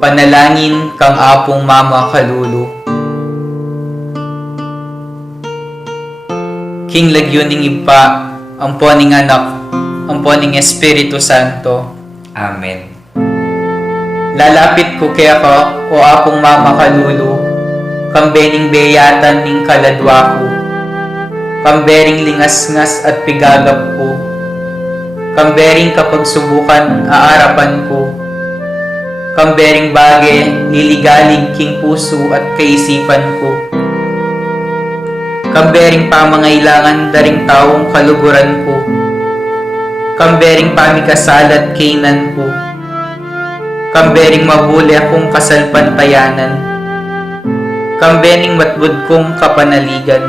Panalangin kang apong Mama Kalulu. King lagyuning ipa, amponing anak, amponing Espiritu Santo. Amen. Lalapit ko kaya ka, o apong Mama Kalulu, kambening beyatan ning kaladwa ko, kambering lingas-ngas at pigagap ko, kambering kapag subukan aarapan ko, kambering bage niligalig king puso at kaisipan ko, kambering pamangailangan daring taong kaluguran ko, kambering pamikasalat kainan ko, kambering mabuli akong kasalpantayanan, kambening matbud kong kapanaligan,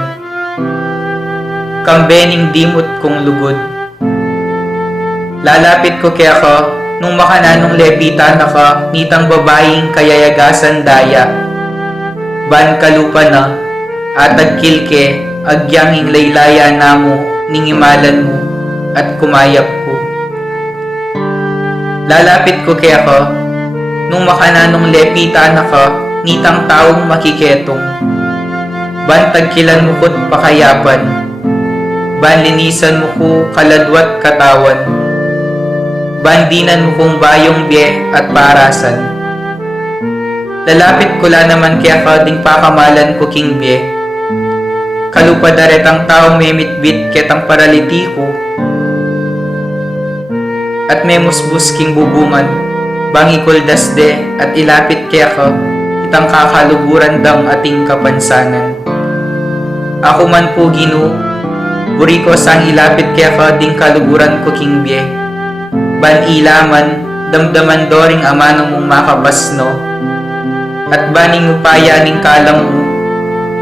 kambening dimot kong lugod. Lalapit ko kaya ka, nung makananong lepita na ka, nitang babaeng kayayagasan daya. Ban kalupa na, atag kilke, agyanging laylaya namo, ningimalan mo, at kumayap ko. Lalapit ko kaya ka, nung makananong lepita na ka, nitang taong makiketong. Ban tagkilan mo ko't pakayapan, ban linisan mo ko kaladwat katawan, bandinan mo kong bayong biye at parasan. Lalapit ko la naman kaya ka ding pakamalan ko king biye. Kalupadaret ang tao memitbit ketang paralitiko, at memusbus king bubungan, bangi kuldasde at ilapit kaya ka, itang kakaluburan dang ating kapansanan. Ako man po Ginoo, buri ko sang ilapit kaya ka ding kaluburan ko king biye. Ban ilaman, damdaman doring amano mong makapasno, at baning upaya ning kalam mo,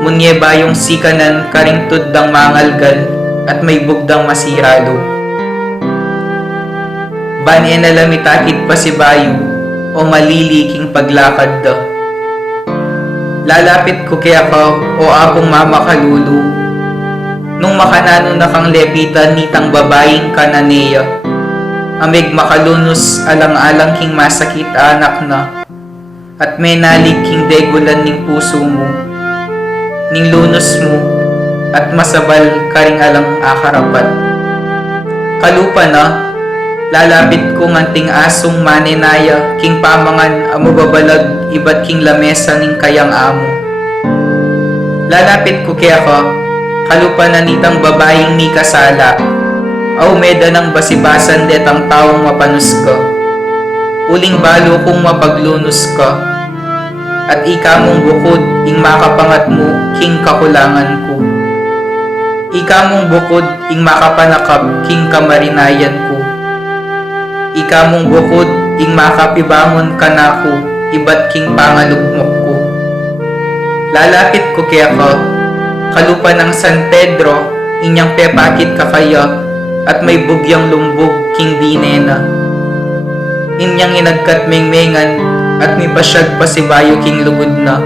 munye bayong sikanan karingtud dang mangalgal, at may bugdang masiralo. Ban enalamitakit pa si bayo, o maliliking paglakad da. Lalapit ko kaya ka, o apong Mama Kalulu, nung makanano na kang lepitan nitang babaeng kananeya, amig makalunos alang-alang king masakit anak na, at may nalig king degulan ning puso mo, ning lunos mo, at masabal karing alang akarapat. Kalupa na, lalapit ko nganting asong manenaya, king pamangan amo babalag ibat king lamesa ning kayang amo. Lalapit ko kaya ka, kalupa na nitang babaeng ni kasala, aw meda ng basibasan detang taong mapanus ka. Uling balo kong mapaglunos ka, at ika mong bukod ing makapangat mo king kakulangan ko. Ika mong bukod ing makapanakap king kamarinayan ko. Ika mong bukod ing makapibangon kanako ibat king pangalugmok ko. Lalapit ko kaya ka, kalupa ng San Pedro, inyang pepakit kakaya, at may bugyang lumbog king dinena. Inyang inagkat mengmengan, at may pasyag pa si bayo king lugod na.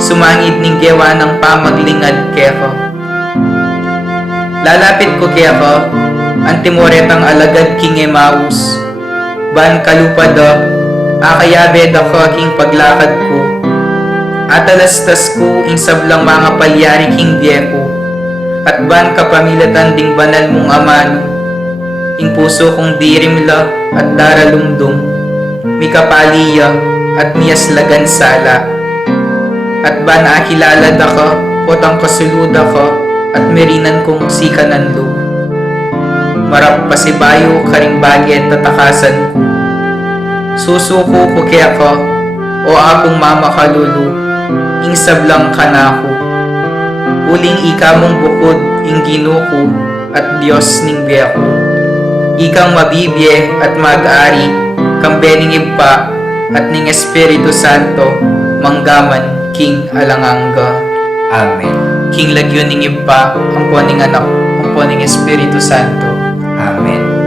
Sumangid ning gewa ng pamaglingad kaya ka. Lalapit ko kaya ka, antimoretang alagad king Emmaus. Ban kalupa da, akayabe da ka king paglakad ko. Atalastas ko ing sablang mga palyari king biyeko, at ban kapamilatan ding banal mong amano, ing puso kong dirimla at daralumdum, mikapaliya at miyaslagan sala, at ban akilala da ka, potang kasuluda ka, at merinan kong sikananlo. Marap pasibayo karing bagay at tatakasan ko, susuko ko kaya ka, o akong Mama Kalulu, ing sablang kanako. Uling ika mong bukod ing Ginuko at Diyos ning biyako. Ikang mabibye at mag-ari, kambening ipa at ning Espiritu Santo, manggaman king alangangga. Amen. King lagyuning ipa, amponing anak, amponing Espiritu Santo. Amen.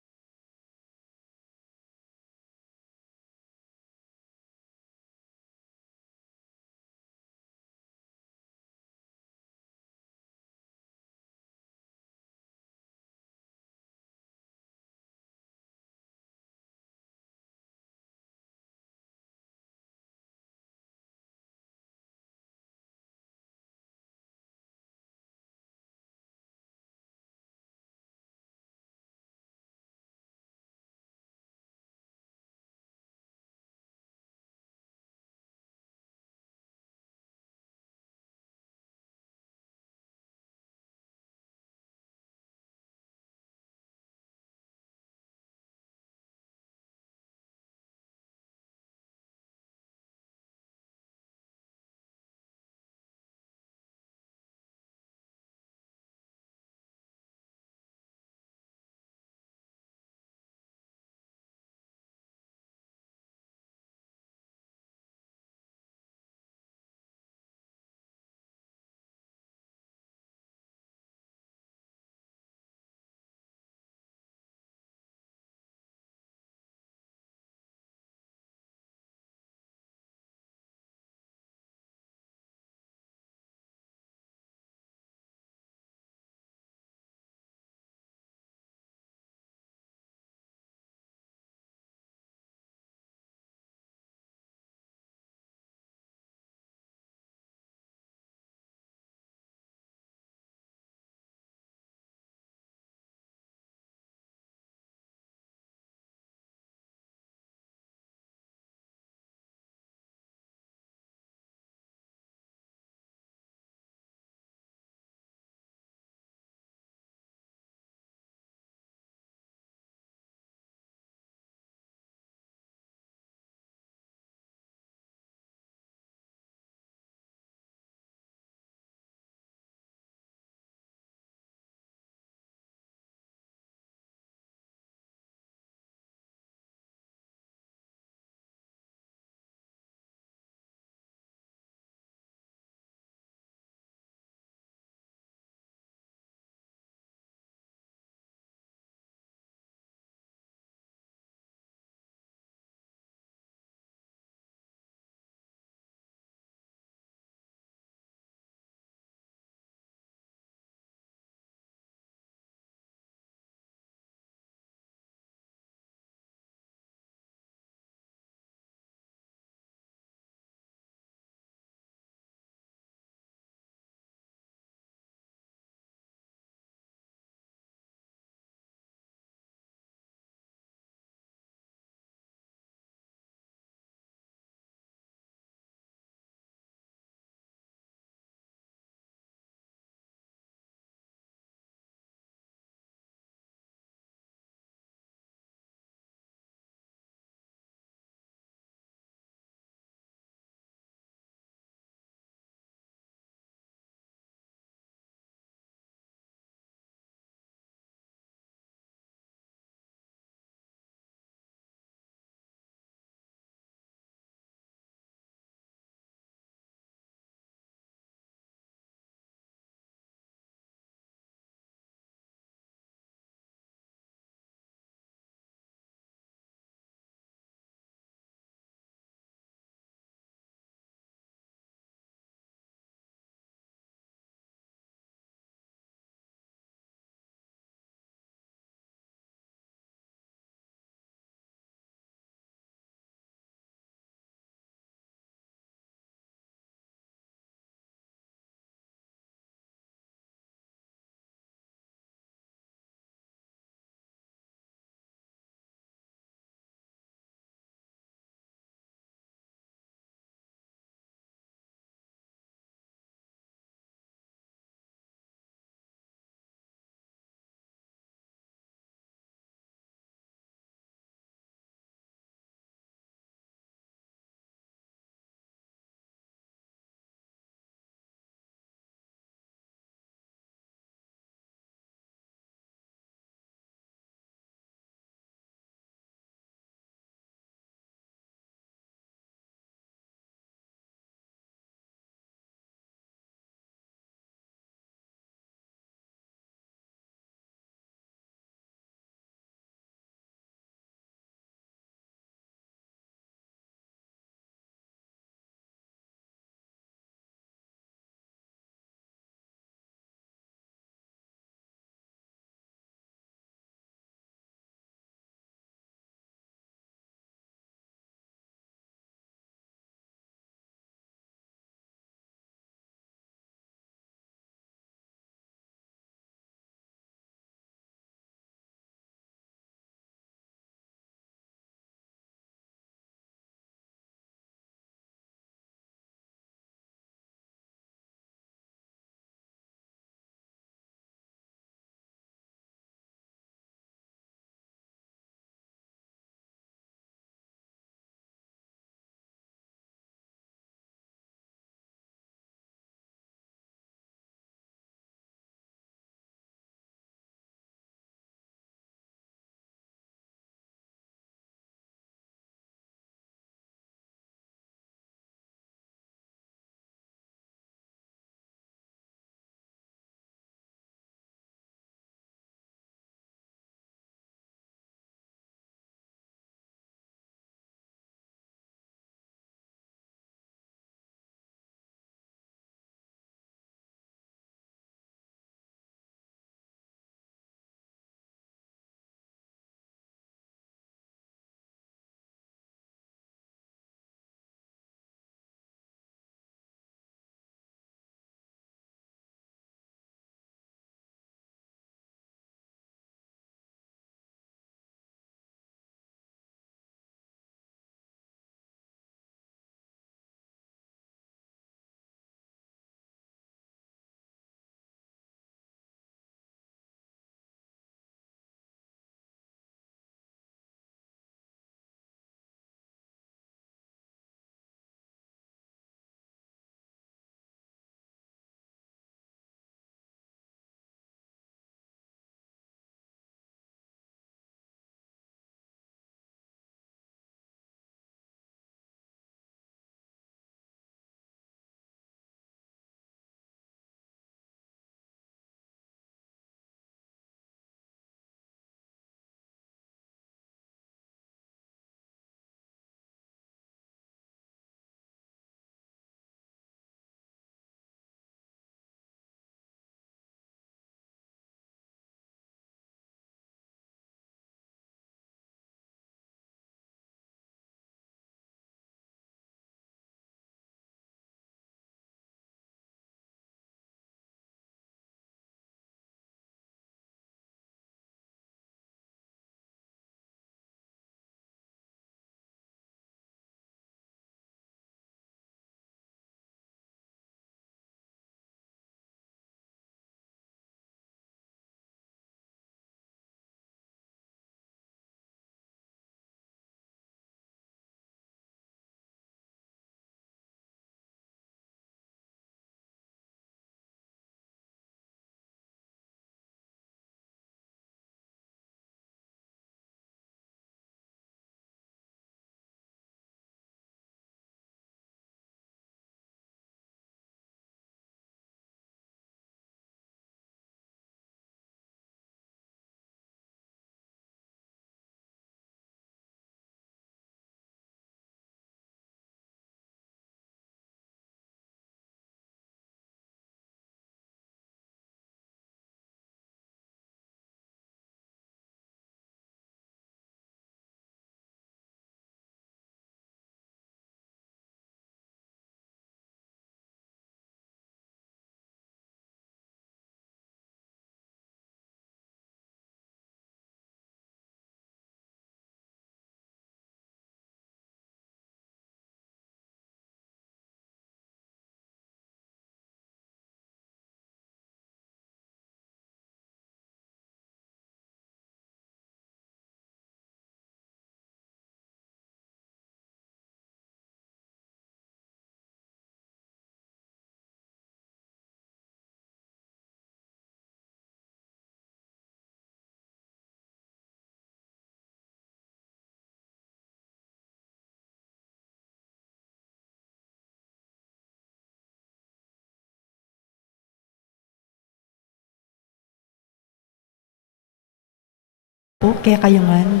po kay kayungan.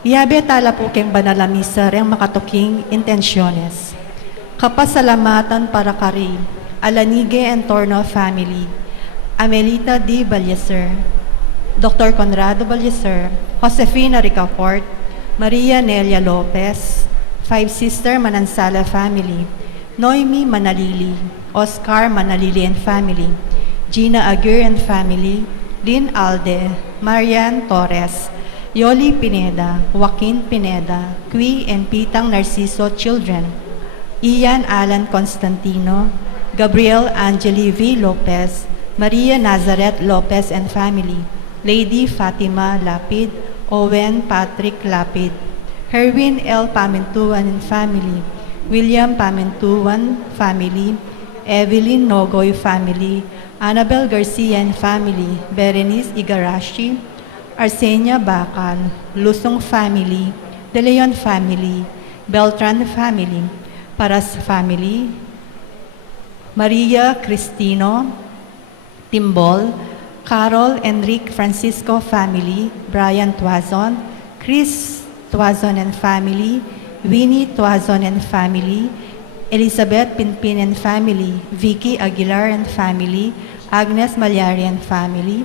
Iyabe tala po keng banalamisar ang makatuking intensyones. Kapasalamatan para kari, Alanige and Torno family, Amelita D. Balleser, Dr. Conrado Balleser, Josefina Ricafort, Maria Nelia Lopez, Five Sister Manansala family, Noemi Manalili, Oscar Manalili and family, Gina Aguirre and family, Lynn Alde, Marian Torres, Yoli Pineda, Joaquin Pineda, Cui and Pitang Narciso children, Ian Alan Constantino, Gabriel Angeli V. Lopez, Maria Nazareth Lopez and family, Lady Fatima Lapid, Owen Patrick Lapid, Herwin L. Pamintuan and family, William Pamintuan family, Evelyn Nogoy family, Annabel Garcia and family, Berenice Igarashi, Arsenia Bacal, Lusong family, De Leon family, Beltran family, Paras family, Maria Cristino, Timbol, Carol Enrique Francisco family, Brian Tuazon, Chris Tuazon and family, Winnie Tuazon and family, Elizabeth Pinpin and family, Vicky Aguilar and family, Agnes Malyari and family,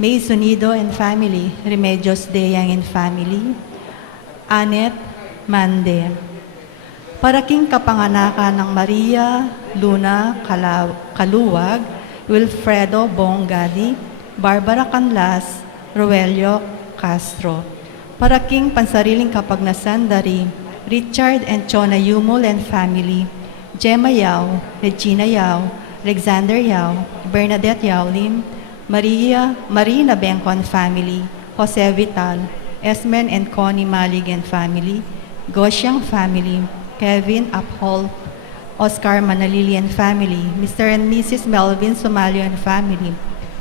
May Sunido and family, Remedios Deyang and family, Annette Mande. Paraking kapanganakan ng Maria Luna Kaluwag, Wilfredo Bongadi, Barbara Canlas, Roelio Castro. Paraking pansariling kapagnasan dari Richard and Chona Yumul and family, Gemma Yao, Regina Yao, Alexander Yao, Bernadette Yao Lim, Marina Bencon family, Jose Vital, Esmen and Connie Malig and family, Gosyang family, Kevin Uphol, Oscar Manalili and family, Mr. and Mrs. Melvin Somalio and family,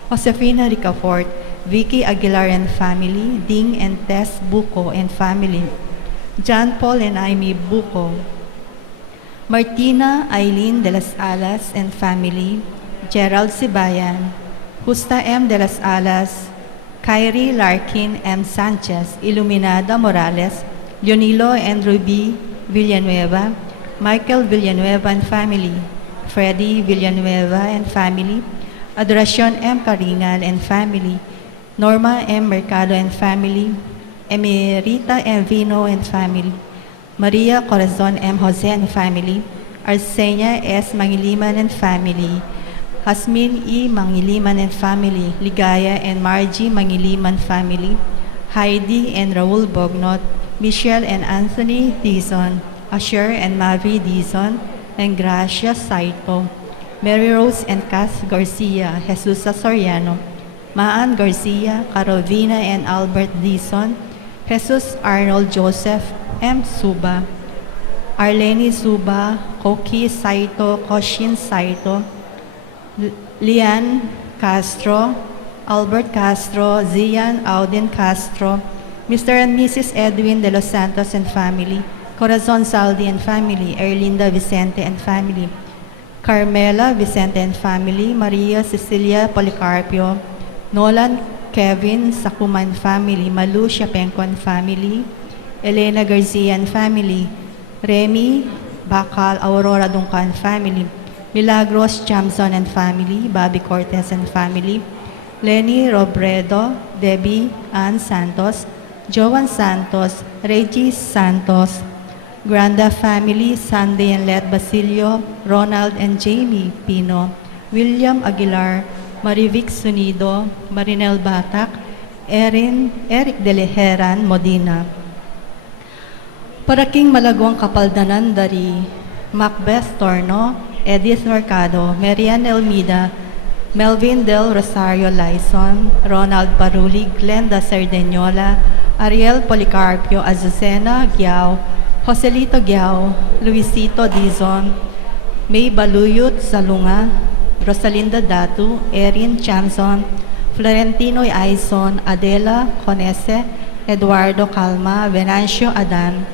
Josefina Ricafort, Vicky Aguilar and family, Ding and Tess Buco and family, John Paul and Amy Buco, Martina Eileen de las Alas and family, Gerald Sibayan, Justa M. de las Alas, Kyrie Larkin M. Sanchez, Iluminada Morales, Leonilo and Ruby Villanueva, Michael Villanueva and family, Freddy Villanueva and family, Adoracion M. Carinal and family, Norma M. Mercado and family, Emerita M. Vino and family, Maria Corazon M. Jose and family, Arsenia S. Mangiliman and family, Hasmin E. Mangiliman and family, Ligaya and Margie Mangiliman family, Heidi and Raul Bognot, Michelle and Anthony Dizon, Asher and Mavi Dizon, and Gracia Saito, Mary Rose and Cass Garcia, Jesus Soriano, Maan Garcia, Carovina and Albert Dizon, Jesus Arnold Joseph M. Suba, Arlene Suba, Koki Saito, Koshin Saito, Lian Castro, Albert Castro, Zian Auden Castro, Mr. and Mrs. Edwin de los Santos and family, Corazon Saldi and family, Erlinda Vicente and family, Carmela Vicente and family, Maria Cecilia Policarpio, Nolan Kevin Sakuman family, Malu Shapenko and family, Elena Garcia and family, Remy Bacal Aurora Duncan family, Milagros Chamson and family, Bobby Cortez and family, Lenny Robredo, Debbie Ann Santos, Joan Santos, Regis Santos, Granda family, Sunday and Let Basilio, Ronald and Jamie Pino, William Aguilar, Marivic Sunido, Marinel Batak, Eric De Lejeran Modena. Paraking malagwang kapaldanan dari Macbeth Torno, Edith Mercado, Marian Elmida, Melvin Del Rosario Lyson, Ronald Paruli, Glenda Cerdeñola, Ariel Policarpio, Azucena Giao, Joselito Giao, Luisito Dizon, May Baluyot Salunga, Rosalinda Datu, Erin Chanson, Florentino Aison, Adela Conese, Eduardo Calma, Venancio Adan,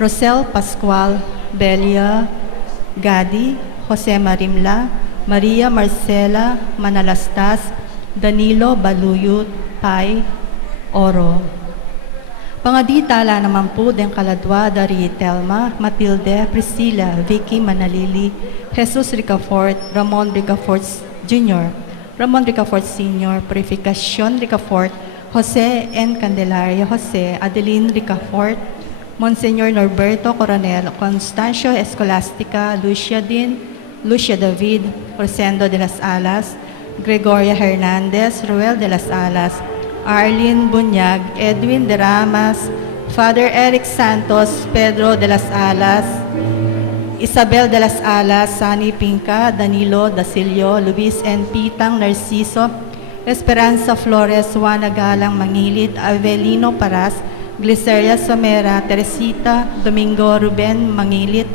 Rosel Pascual, Belia Gadi, Jose Marimla, Maria Marcela Manalastas, Danilo Baluyot, Pai Oro. Pangaditala naman po den kaladwa dari Telma, Matilde, Priscilla, Vicky Manalili, Jesus Ricafort, Ramon Ricafort Jr., Ramon Ricafort Sr., Purificacion Ricafort, Jose N. Candelaria Jose, Adeline Ricafort, Monsignor Norberto Coronel, Constancio Escolastica, Lucia Din, Lucia David, Rosendo de las Alas, Gregoria Hernandez, Ruel de las Alas, Arlene Bunyag, Edwin de Ramas, Father Eric Santos, Pedro de las Alas, Isabel de las Alas, Sani Pinca, Danilo Dasilio, Luis N. Pitang Narciso, Esperanza Flores, Juana Galang Mangilid, Avelino Paras, Gliceria Somera, Teresita, Domingo Ruben Mangilid,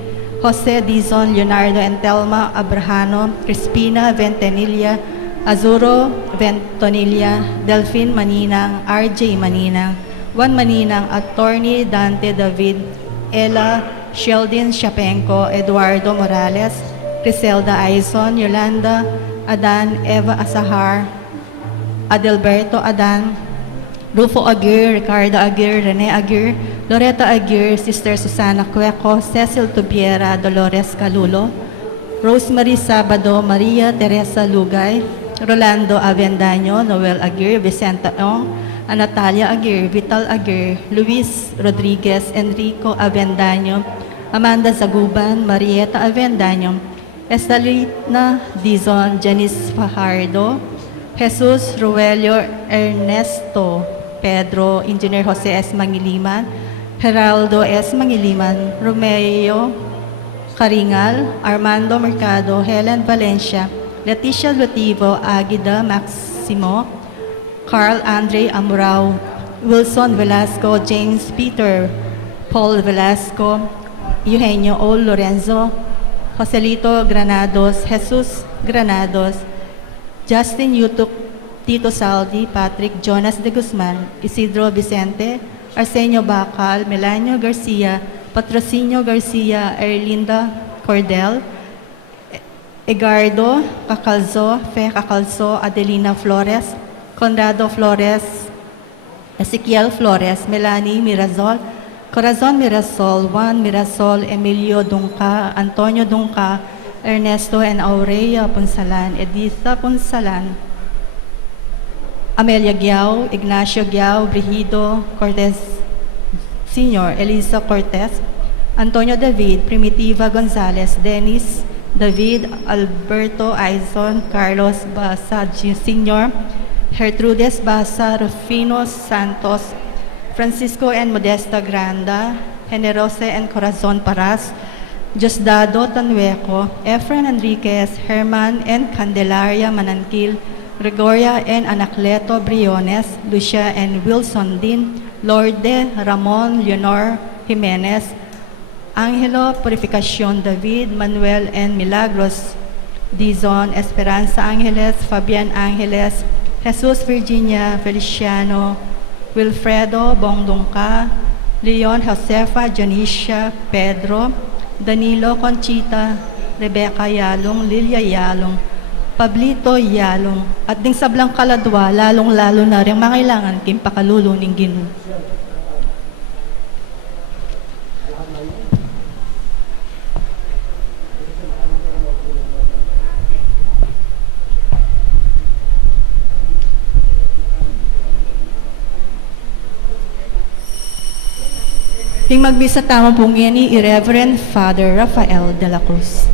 Jose Dizon, Leonardo Entelma Abrahano, Crispina Ventanilla, Azuro Ventonilla, Delphine Maninang, RJ Maninang, Juan Maninang, Attorney Dante David, Ella Sheldon Shapenko, Eduardo Morales, Criselda Aison, Yolanda Adan, Eva Asahar, Adelberto Adan, Rufo Aguirre, Ricardo Aguirre, Rene Aguirre, Loretta Aguirre, Sister Susana Cueco, Cecil Tubiera, Dolores Calulo, Rosemary Sabado, Maria Teresa Lugay, Rolando Avendaño, Noel Aguirre, Vicenta Ong, Natalia Aguirre, Vital Aguirre, Luis Rodriguez, Enrico Avendaño, Amanda Zaguban, Marieta Avendaño, Estalina Dizon, Janice Fajardo, Jesus Ruelio Ernesto, Pedro, Engineer Jose S. Mangiliman, Geraldo S. Mangiliman, Romeo Caringal, Armando Mercado, Helen Valencia, Leticia Lutivo, Aguida Maximo, Carl Andre Amurao, Wilson Velasco, James Peter, Paul Velasco, Eugenio O. Lorenzo, Joselito Granados, Jesus Granados, Justin Yutuk, Tito Saldi, Patrick Jonas de Guzman, Isidro Vicente, Arsenio Bacal, Melanio Garcia, Patrocinio Garcia, Erlinda Cordel, Egardo Cacalzo, Fe Cacalzo, Adelina Flores, Conrado Flores, Ezequiel Flores, Melanie Mirazol, Corazon Mirasol, Juan Mirasol, Emilio Dunca, Antonio Dunca, Ernesto and Aurea Punsalan, Editha Punsalan, Amelia Giao, Ignacio Giao, Brigido Cortez Sr., Elisa Cortez, Antonio David, Primitiva Gonzalez, Dennis David, Alberto Aizon, Carlos Basa Sr., Gertrudes Basa, Rufino Santos, Francisco and Modesta Granda, Generose and Corazon Paras, Diosdado Tanueco, Efren Enriquez, Herman and Candelaria Mananquil, Gregoria and Anacleto Briones, Lucia and Wilson Din, Lorde Ramon Leonor Jimenez, Angelo Purificacion David, Manuel and Milagros Dizon, Esperanza Angeles, Fabian Angeles, Jesus Virginia Feliciano, Wilfredo Bongdongka, Leon Josefa Jonicia Pedro, Danilo Conchita, Rebecca Yalong, Lilia Yalong, Pablito Yalong, at ding sablang kaladwa, lalong-lalo na rin mangailangan kim pakalulo ning Ginoo. Ting magbisa tama pong yan ni Reverend Father Rafael de la Cruz.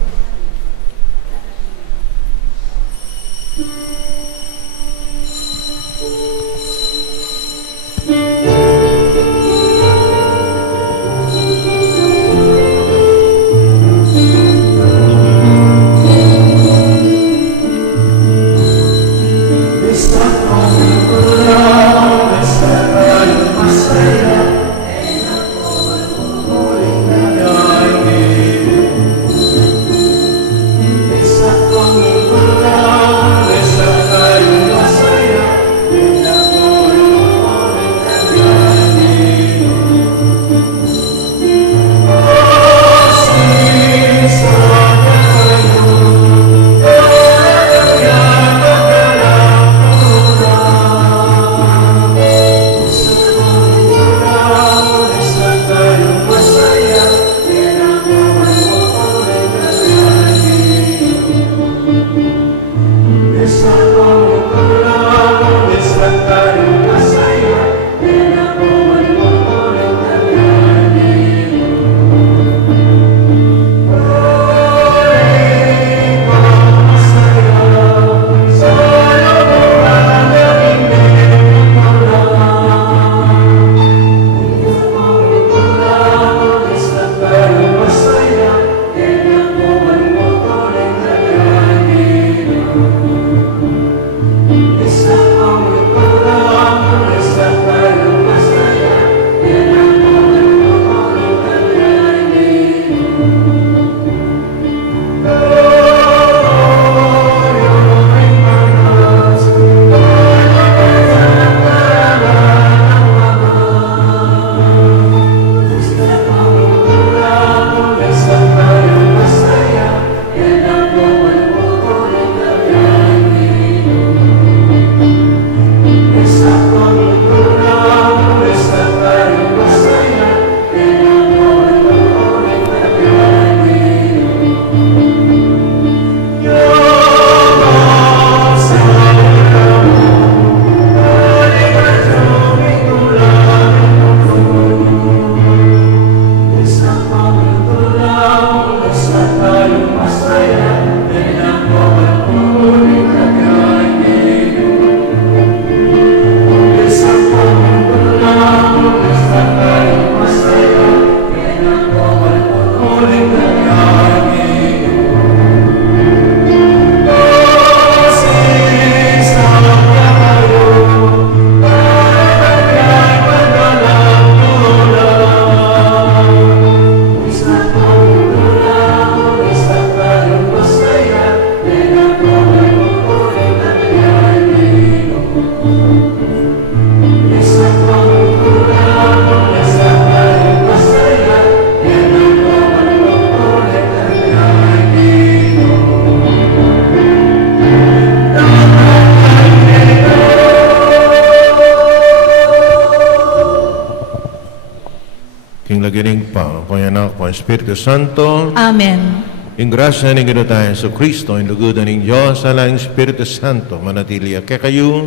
lagining pa, Panganak po, Espiritu Santo, Amen. in grasya ng Ginoo tayo sa Kristo, in lugudan ng Diyos, alang Espiritu Santo, manatili kay kayo,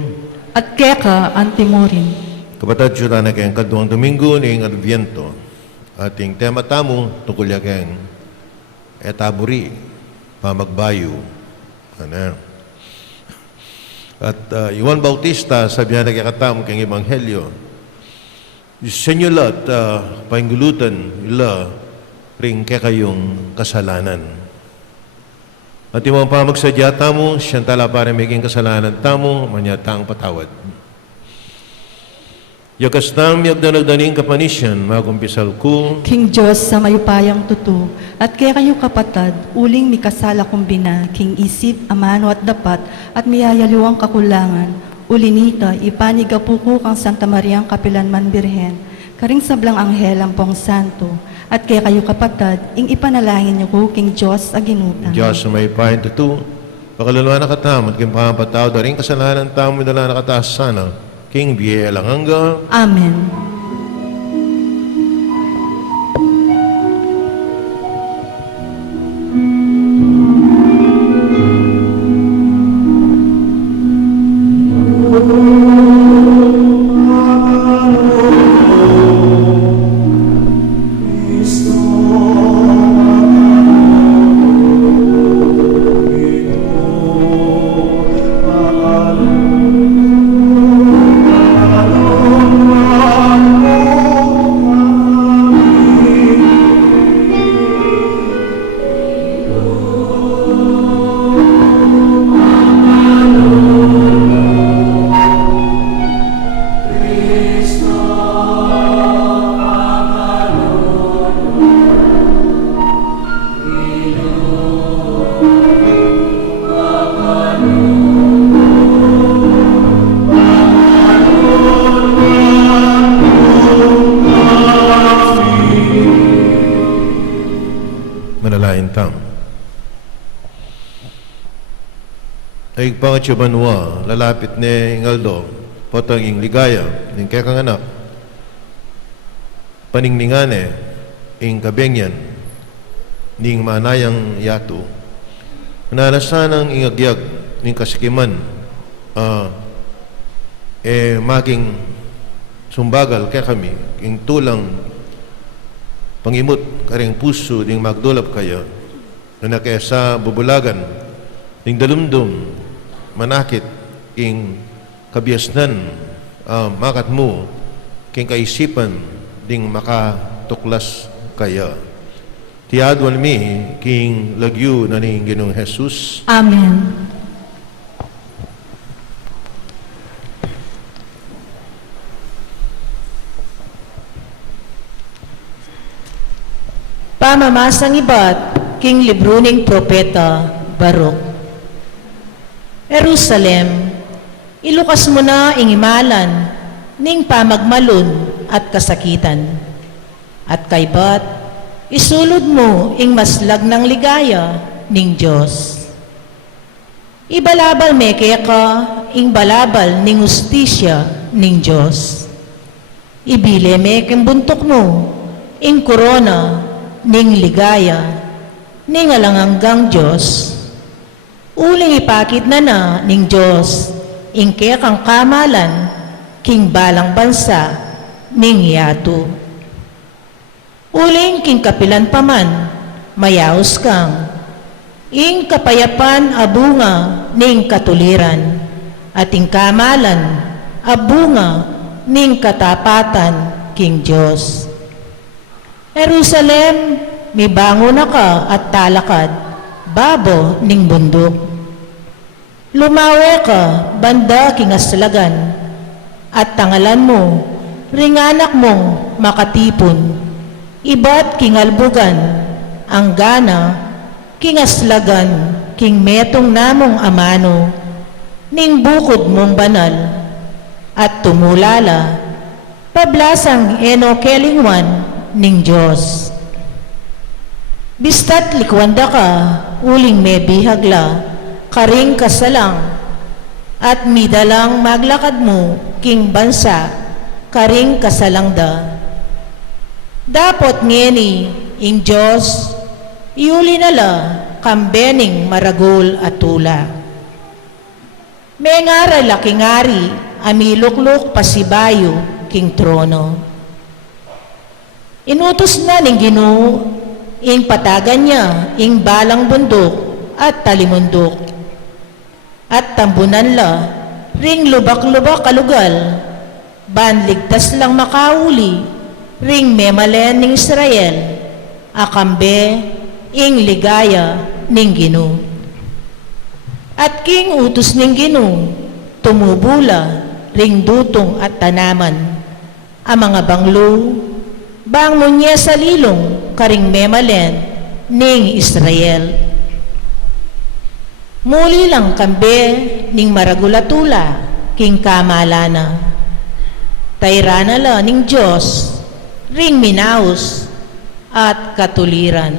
At keka antimorin. kapatid siya na kayong kaduang Domingo ng Adviento, ating tema tamo, tungkol ya kayong etaburi, pamagbayo, ano. At Juan Bautista, sabihan na kakatam kayong Ebanghelyo, Senyolat, painggulutan, ila, ring kayong kasalanan. At yung mga pamagsadya tamo, siyang tala para maging kasalanan tamo, manyatang patawad. Yakas tam, yagdanagdaning kapanisyan, makumpisal ko, King Diyos sa mayupayang tutu, at kaya kayo kapatad, uling mikasala kumbina, King isip, amano at dapat, at miyayaliwang kakulangan, ulinita, ipanigapuko kang Santa Mariang Kapilanman Birhen, karing sablang anghel ang pong santo, at kaya kayo kapatad, ing ipanalangin niyo ko, King Diyos aginutan. Diyos sa may pahin tutu, pakaluluan na katam, at kimpapataw, daring kasalanan tamo, dala na kataas sana, King Biye Langanga, Amen. manalain tam. Ay pangatsubanwa, lalapit ni Ingaldo, potang ing ligaya, ning kekang anak, paningningane, ing kabengyan, ning manayang yato, manalasanang ingagyag, ning kasikiman, maging sumbagal kaya kami, ing tulang pangimot, karing puso, ning magdulap kaya, na nakesa bubulagan, ning dalumdum, manakit, ing kabiasnan, makat mo, king kaisipan, ding makatuklas kaya. Tiadwan mi, king lagyu na ning Ginoong Jesus. Amen. Pamamasang iba't king libruning propeta Baruk. Jerusalem, ilukas mo na ing imalan ning pamagmalon at kasakitan. At kaybat, isulod mo ing maslag ng ligaya ning Diyos. Ibalabal me kaya ka ing balabal ning ustisya ning Diyos. Ibile me king buntok mo ing korona ning ligaya, ning alanganggang Diyos. Uling ipakit na ning Diyos, ing kang kamalan, king balang bansa, ning yato. Uling king kapilan paman, mayaos kang, ing kapayapan abunga, ning katuliran, at ing kamalan, abunga, ning katapatan, king Diyos. Jerusalem, may bango na ka at talakad, babo ning bundok. Lumawe ka, banda kingaslagan, at tangalan mo, ringanak mong makatipon. Iba't kingalbugan, ang gana, kingaslagan, king metong namong amano, ning bukod mong banal, at tumulala, pablasang enokelingwan, ning Diyos. Bistat likwanda ka, uling may bihagla, karing kasalang, at midalang maglakad mo, king bansa, karing kasalangda. Dapot ngeni, ing Diyos, iuli nala, kambening maragul at tula. May ngaral laking ngari, amilukluk pasibayo, king trono. Inutos na ning Ginoo, ing patagan niya, ing balang bundok at talimundok. At tambunan la, ring lubak-lubak kalugal, banligtas lang makauli, ring memalen ning Israel, akambe, ing ligaya ning Ginoo. At king utos ning Ginoo, tumubula, ring dutong at tanaman, ang mga banglo, bangon niya sa lilong, karing memalen ning Israel. Muli lang kambe ning maragulatula, king kamalana. Tayrana la ning Diyos, ring minaus at katuliran.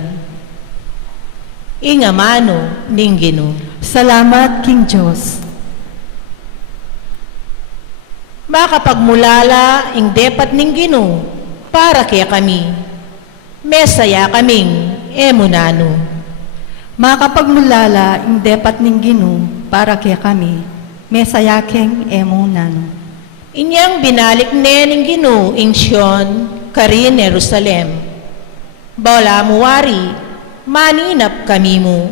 Ingamano ning Ginoo. Salamat, King Diyos. Makapagmulala ing depat ning Ginoo, para kaya kami, mesaya kaming emunano. Makapagmulala ing depat ning Ginoo para kay kami, mesayakeng emunano. Inyang binalik ning Ginoo ing Sion, karin Jerusalem. Bawla muwari, maninap kami mo.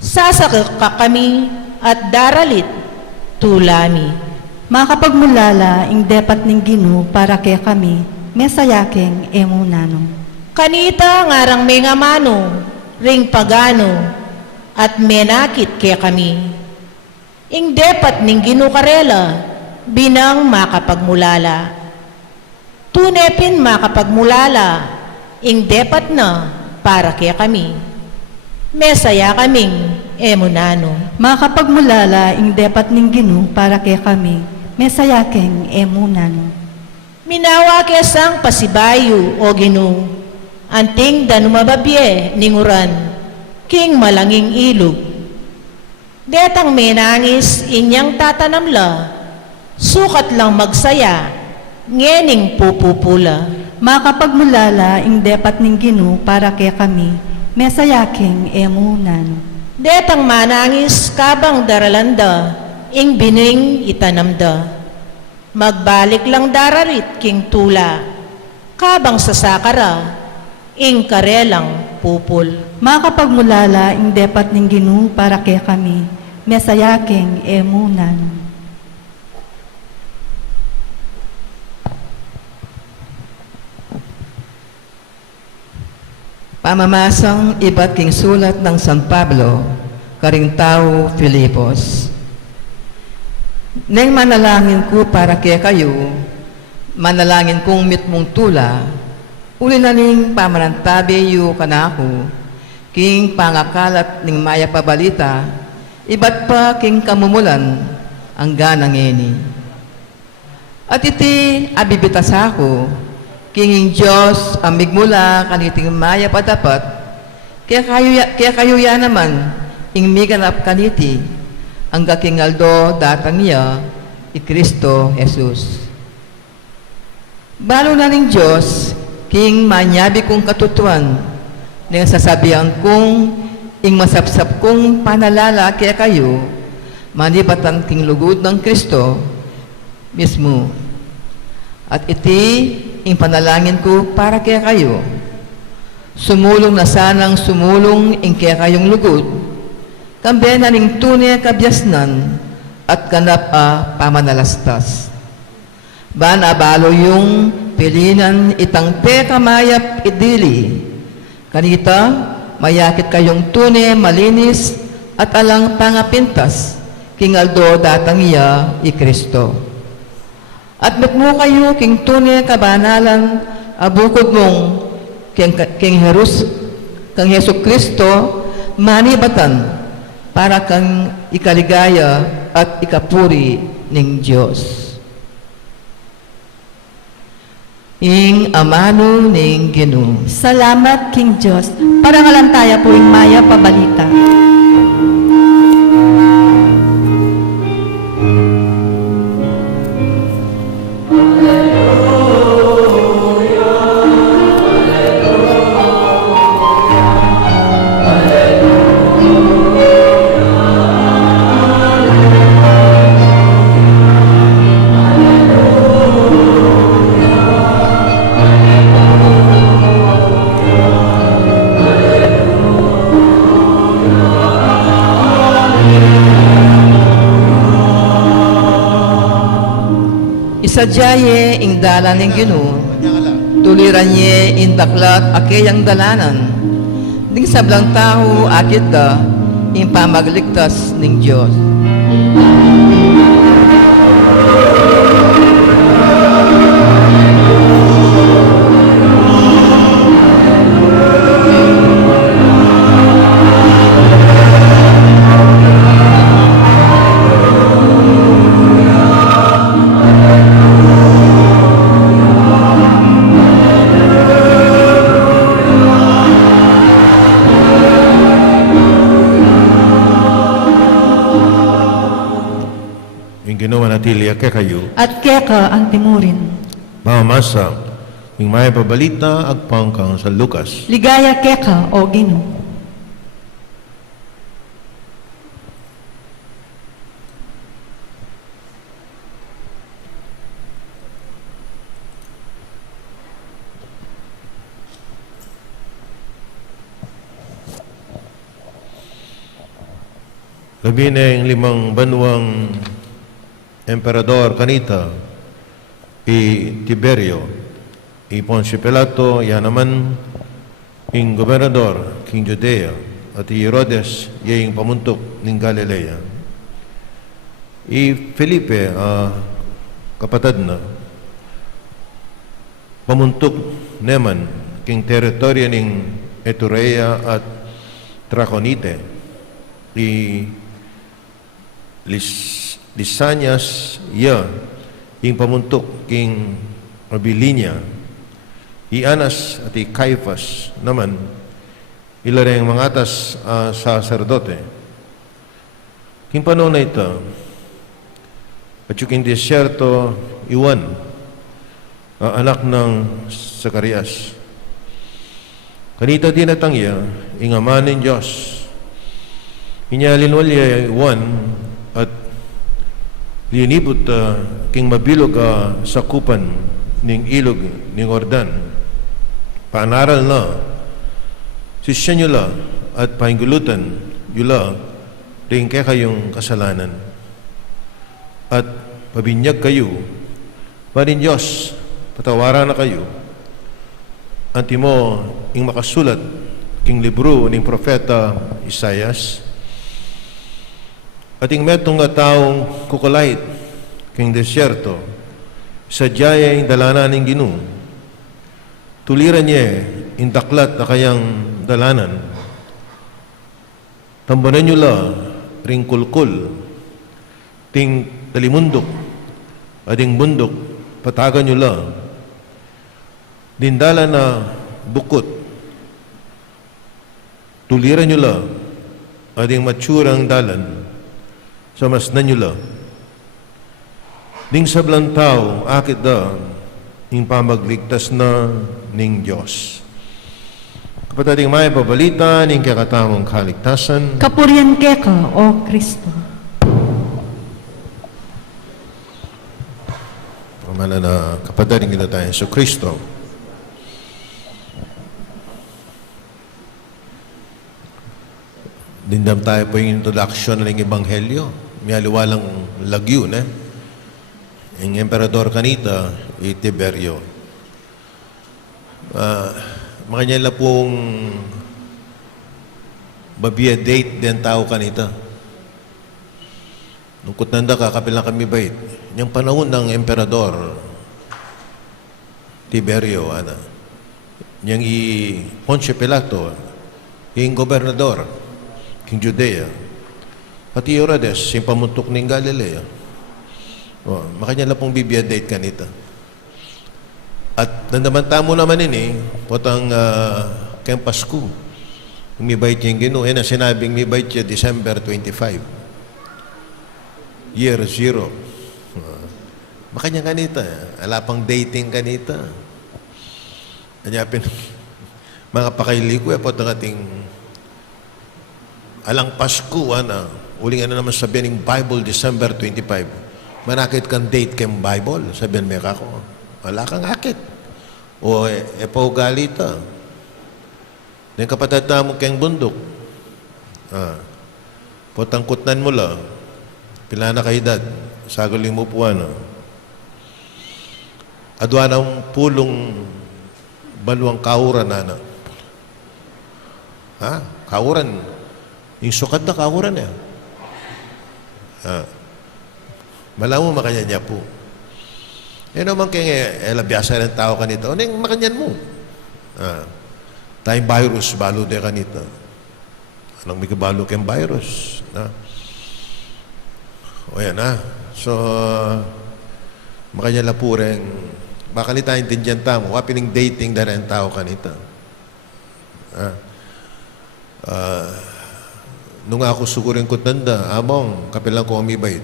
Sasakak ka kami at daralit tulami. Makapagmulala ing depat ning Ginoo para kay kami, mesayakeng emunano. Kanita ngarang may ngamano, ring pagano, at menakit kaya kami. Ing depat ning Ginoo karela, binang makapagmulala. Tunepin makapagmulala, ing depat na para kaya kami. Mesaya kaming emunano. Makapagmulala ing depat ning Ginoo para kay kami, mesayakeng emunano. Minawa kesang pasibayo o Ginoo, anting danumababye ninguran, king malanging ilog. Detang menangis inyang tatanamla, sukat lang magsaya, ngening pupupula. Makapagmulala ing depat ning Ginoo para kay kami, mesayakeng emunano. Detang manangis kabang daralanda, ing bining itanamda. Magbalik lang dararit king tula, kabang sasakara, ing karelang pupul. Makapagmulala ing depat ning Ginoo para kay kami, mesayakeng emunano. Pamamasang iba't king sulat ng San Pablo, karing tao Filipos. Neng manalangin ko para kaya kayo, manalangin kong mitmong tula, uli na ning pamarantabi yu kanako, king pangakalat ning maya pabalita, iba't pa king kamumulan, ang ganang eni. At iti abibitas ako, kinging Diyos ang migmula kaniting maya padapat, kaya kayo ya naman, ing miganap kaniti, ang gakingaldo datang niya, i Kristo Jesus. Balo na ning Diyos, king manyabi kong katutuan, ning sasabihan kong, ing masapsap kong panalala kaya kayo, manibatan king lugod ng Kristo, mismo. At iti, ing panalangin ko para kaya kayo. Sumulong na sanang sumulong ing kaya kayong lugod, kambe na ning tunay kabyasnan at kanap a pamanalastas. Ban abalo yung pilinan itang te kamayap idili. Kanita, mayakit kayong tunay malinis at alang pangapintas, kingaldo datang iya i Kristo. At mitmo kayo king tunay kabanalan abukod mong king Hesu Kristo manibatan para kang ikaligaya at ikapuri ning Diyos. Ing amano ning Ginoo. Salamat, King Diyos. Parangalantaya po ing maya pabalita. sadyaye ing dalan ng Ginoo, tuliran niya in daklat akeyang dalanan, ning sablang tao akit da in pamagligtas ning Diyos. Yung ginawa natili kayo, At keka ang timurin. mamasa, yung may pabalita, agpangkang sa Lucas. Ligaya keka o Ginoo. Labi na yung 5 banwang emperador kanita, Tiberio, Poncio Pilato, yan naman, yung gobernador, King Judea, at Herodes, yung pamuntok ng Galilea. Felipe, kapatid na, pamuntok naman, king teritoryo ng Eturea at Traconite. Lisanias, yung pamuntok king Abilinia, Anas at Caiphas naman, ilarang mga atas sacerdote. King panahon na ito, at yung desierto, Iwan, anak ng Zacarias. Kanita din natangya, ingama ng Diyos. Inyalinwalya Iwan, at linibot king mabilog sakupan ning ilog ning Ordan. Panaral na sisya nyo la at pahinggulutan yula rin kayong kasalanan. At pabinyag kayo, parin Diyos, patawaran na kayo. Anti mo ing makasulat king libro ning propeta Isaias. At ing metong nga taong kukulait king desierto, sadyaya ing dalanan ng Ginoo. Tuliran niya ing daklat na kayang dalanan. Tambanan nyo la ring kulkul, ting talimundok, ading bundok, patagan nyo la. Dindala na bukot, tuliran nyo la, ading matsurang dalan, sa mas nanyula. Ding sablang tao, akit da, ing pamagligtas na ning Diyos. Kapatid, may pabalita ning kakatamong kaligtasan. Kapurian keka o Kristo. Pamala na kapatid, ing tayo sa Kristo. Dindam tayo po yung introduction ng Ebanghelyo. May aliwalang lagyo, yung emperador kanita, Tiberio. Makanya lang pong babiya date din tao kanita. Nungkot nanda ka, kapilang kami bait. Yung panahon ng emperador, Tiberio, yung Poncio Pilato, yung gobernador, King Judea, at Herodes, yung pamuntok ng Galilea. Makanya lang pong bibia date kanita. At nandamanta mo naman potang kayang Pasko. May bait yung Ginoo. Na sinabing may bait siya December 25. Year 0. Makanya kanita. Ala pang dating kanita. Anyapin, mga pakaili ko, potang ating alang Pasko, uling naman sabihin ng Bible, December 25. Manakit kang date kayong Bible. Sabihin may kako, wala kang akit. O epaugalita. Yung kapatid mo kayong bundok. Potangkutnan mo lang. Pila na kaedad. Saguling mo po adwa ng pulong baluang kauran na. Ha? Kauran. Yung sukat na kauran eh. Malaw mo makanya niya po. Naman kaya elabiyasa ng tao kanito. Ano yung makanyan mo? Tayong virus, balo de kanito. Anong may kabalo kayong virus? O yan So, makanya la po rin, baka ni tayong tindihan tamo, kapining dating na rin tao kanito. Nung ako sugurin ko tanda, among, kapilang ko umibay.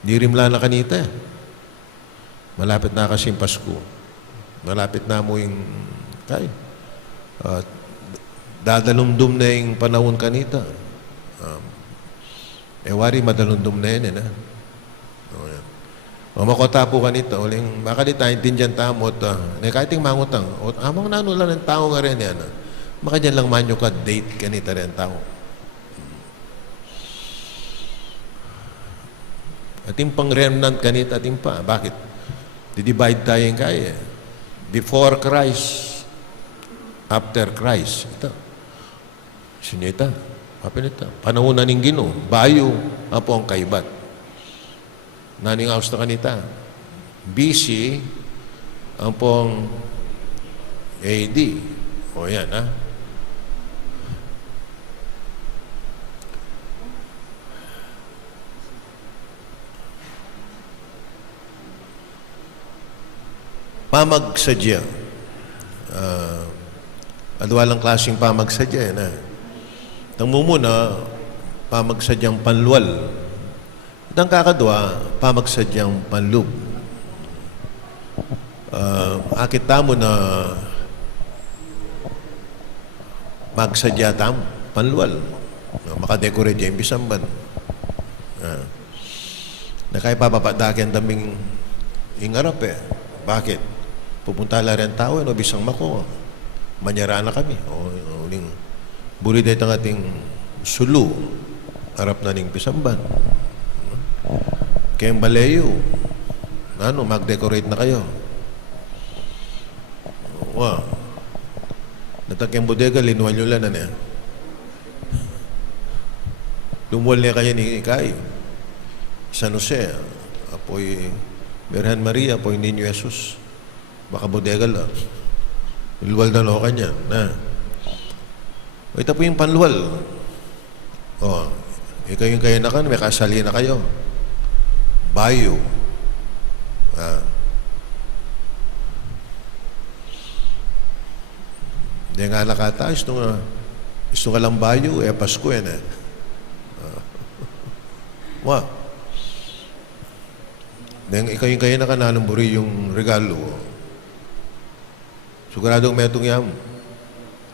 Nirimla na kanita. Malapit na kasing Pasko. Malapit na mo yung dadalumdum na yung panahon kanita. Wari madalumdum na yan. Makota po kanita. Uling, baka di tayo tindihan tamo at kahit yung mangutang. Amang nanula ng tao nga rin yan. Maka dyan lang manyo ka date kanita rin tao. Ating pang remnant kanita ating pa. Bakit? Di-divide tayo yung kaya. Before Christ, after Christ. Ito. Sinita. Kapinita. Panahon na ning Ginoo. Bayo. Apo ang kaibat. Naning aus na kanita. BC. Ang pong AD. O yan, Pamagsadya. Adwalang klaseng pamagsadya. Muna, pamagsadyang panluwal. At ang kakadwa, pamagsadyang panlub. Akit tamo na magsadya tamo, panluwal. Makadecorate yung bisamban. Na kaya papapadakin daming ingarap Bakit? Pupunta la rin tao, bisang mako. Manyara na kami. Uling buriday ang ating sulu. Harap na ning pisamban. Kayang baleyo. Mag-decorate na kayo. Natakang bodega, linuwal nyo lang na Lumuwal niya kayo ni Ikay. San Jose. Apoy Birhen Maria, apoy Niño Jesus. Baka bodega lang. Luwal na lo kanya. Ito po yung panluwal. Ikaw yung kayo na may kasali na kayo. Bayo. Hindi nga nakata, gusto nga lang bayo, Pasko yan Then, ikaw yung kayo na kananamburi yung regalo. Siguradong may itong yam.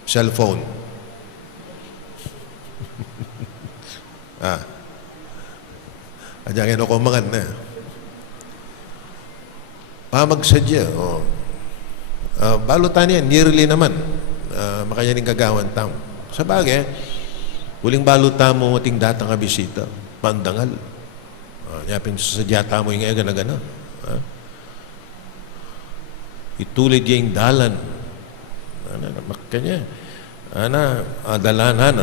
Cellphone. Adyan ko mangan na. Pamagsadya. Balutan yan, nearly naman. Makanya ning kagawan tam. Sa bagay, huling balutan mo ating datang bisita. Pandangal. Yapin sa sadyata mo yung gana-gana. Itulid yung dalan. Makanya. Dalan.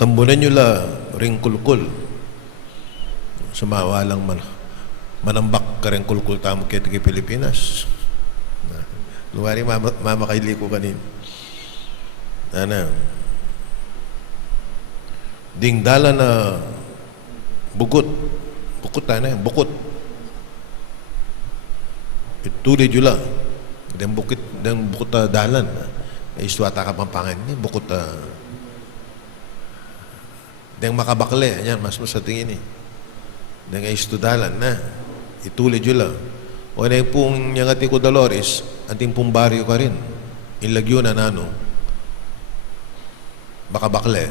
Tambunan nyo la ring kulkul. Sumawa lang manambak ka rin kulkul tamo kaya tagi Pilipinas. Luwari mamakaili ko kanin. Dingdala na bukot. Bukot. Itulid yun lang. Deng bukot dalan. Iswata ka pampangan niya. Bukot deng makabakle. Yan, mas sa tingin Deng istudalan na. Itulid yun lang. O na yung pong nyangati ko Dolores, anting pong baryo ka rin. Inlagyo na makabakle.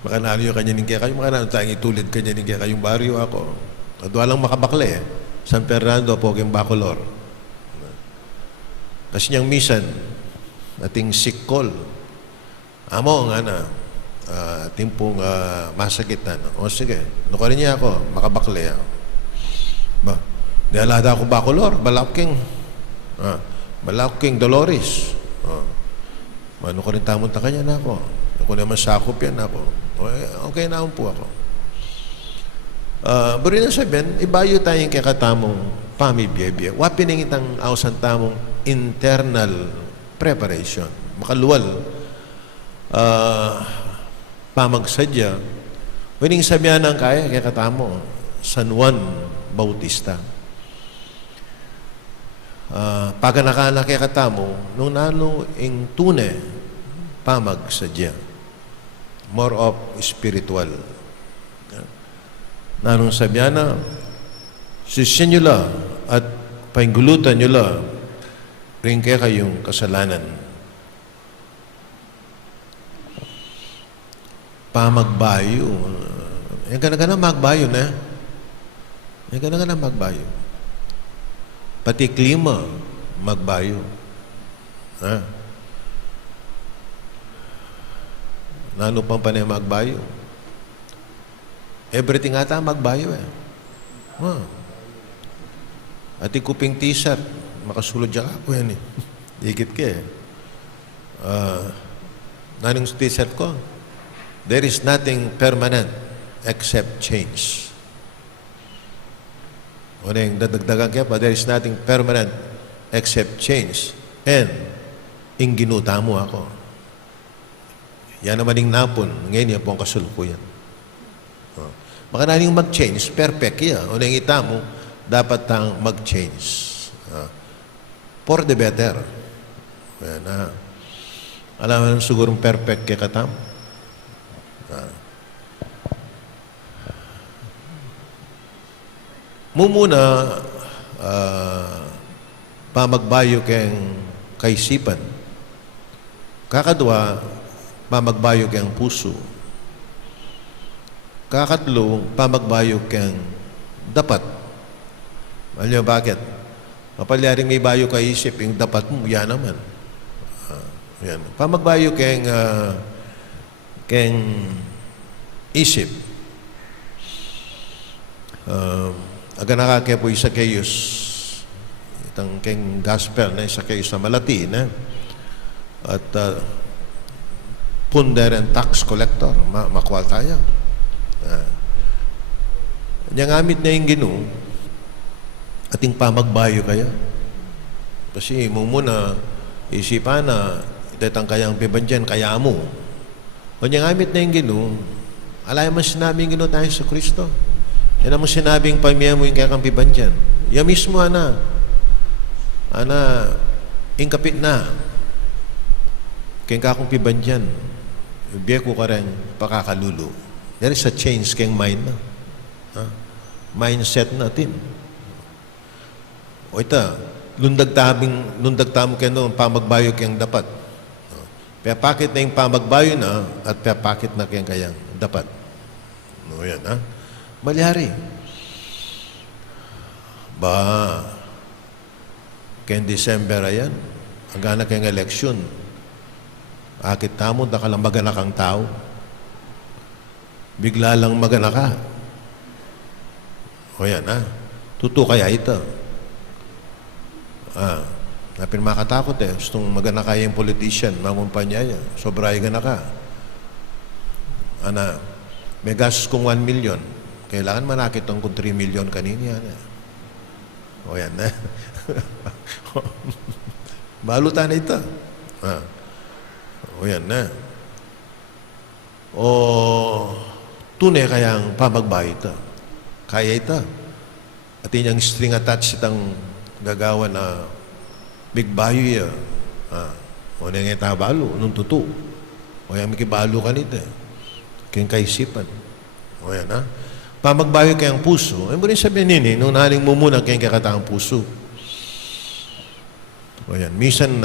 Makanalo yung kanya ning kaya kayo. Makanalo tayong itulid kanya ning kaya kayong baryo ako. At walang makabakle. San Fernando po kayong Bacolor. Kasi niyang misan, ating sikkol. Amo nga timpong masakitan. O sige, nukarin niya ako, makabakle ako. Ba, dialada ako bakulor, balaking. Balaking Dolores. Ano ko rin tamon ta kanya na ako. Ako naman sakop yan ako. Okay na po ako. Buri na sabihin, ibayo tayong kakatamong pamibiyebye. Wapin ang itang ausan tamong internal preparation. Makaluwal. Pamagsadya. Wining sabihan ng kaya kakatamo. San Juan Bautista. Paganakana kaya katamo, nung nano ing tune, pamagsadya. More of spiritual. Nanong sabihan na, sisyan nyo la at pahinggulutan nyo la rin kaya kayong kasalanan. Pamagbayo. Yan ka na magbayo na. Yan ka na magbayo. Pati klima, magbayo. Nano pang panay magbayo. Everything ata magbayo eh. Ati kuping t-shirt, makasulod dyan ako yan eh. Dikit ka eh. Nanong t-shirt ko? There is nothing permanent except change. O na yung dadagdagan kaya pa, there is nothing permanent except change. And, ginuta mo ako. Yan naman yung napon. Ngayon yan po ang kasulukuyan. Maka naling mag-change, perfect yan. O na yung ita mo, dapat tang mag-change. For the better. Yan, alam mo sigurong perfect kaya katam. Mumuna, pamagbayo keng kaisipan. Kakadwa, pamagbayo keng puso. Kakatlo, pamagbayo keng dapat. Alam niyo bakit? Mapalyaring may bayo kaisip, yung dapat mo, yan naman. Yan. Pamagbayo keng isip. Aga nakakaya po isa kayos itang keng gospel na isa kayos na malati na at punder and tax collector makuha tayo niyang amit na yung gino ating pamagbayo kaya kasi muna isipan na itatang kayang pibandyan kaya mo o niyang amit na yung gino alay man sinabing gino tayo sa Kristo. Yan ang sinabing pamiyay mo yung kaya kang pibandyan. Yan mismo, ingkapit na. Kaya kakong pibandyan. Ibiya ko ka rin pakakalulo. There is a change kayong mind na. Mindset natin. O ita, lundag tamo kayo noon, pamagbayo kayang dapat. Piyapakit na yung pamagbayo na at piyapakit na kayang dapat. O yan, Malyari. Kaya December ayan, hanggang kayong eleksyon, akit tamo, nakalang maganak ang tao. Bigla lang maganak ka. O yan, tuto kaya ito. Napin makatakot eh. Gustong maganak kaya yung politician, mamumpanya yan. Sobray ganak ka. May gastos kong 1 million. Kailangan manakit ang kung 3 million kanina yan. O yan na. Balutan na ito. O yan na. O tunay kayang pamagbayo ito. Kaya ito. At yung string attached itang gagawa na big bayo yan. O na nga balo, nung tuto. O yan mikibalo ka nito. Kayang kaisipan. O yan pamagbayo kayang puso. Ay mo rin sabihin nini, nung naling mo muna kayang kakataang puso. O yan, minsan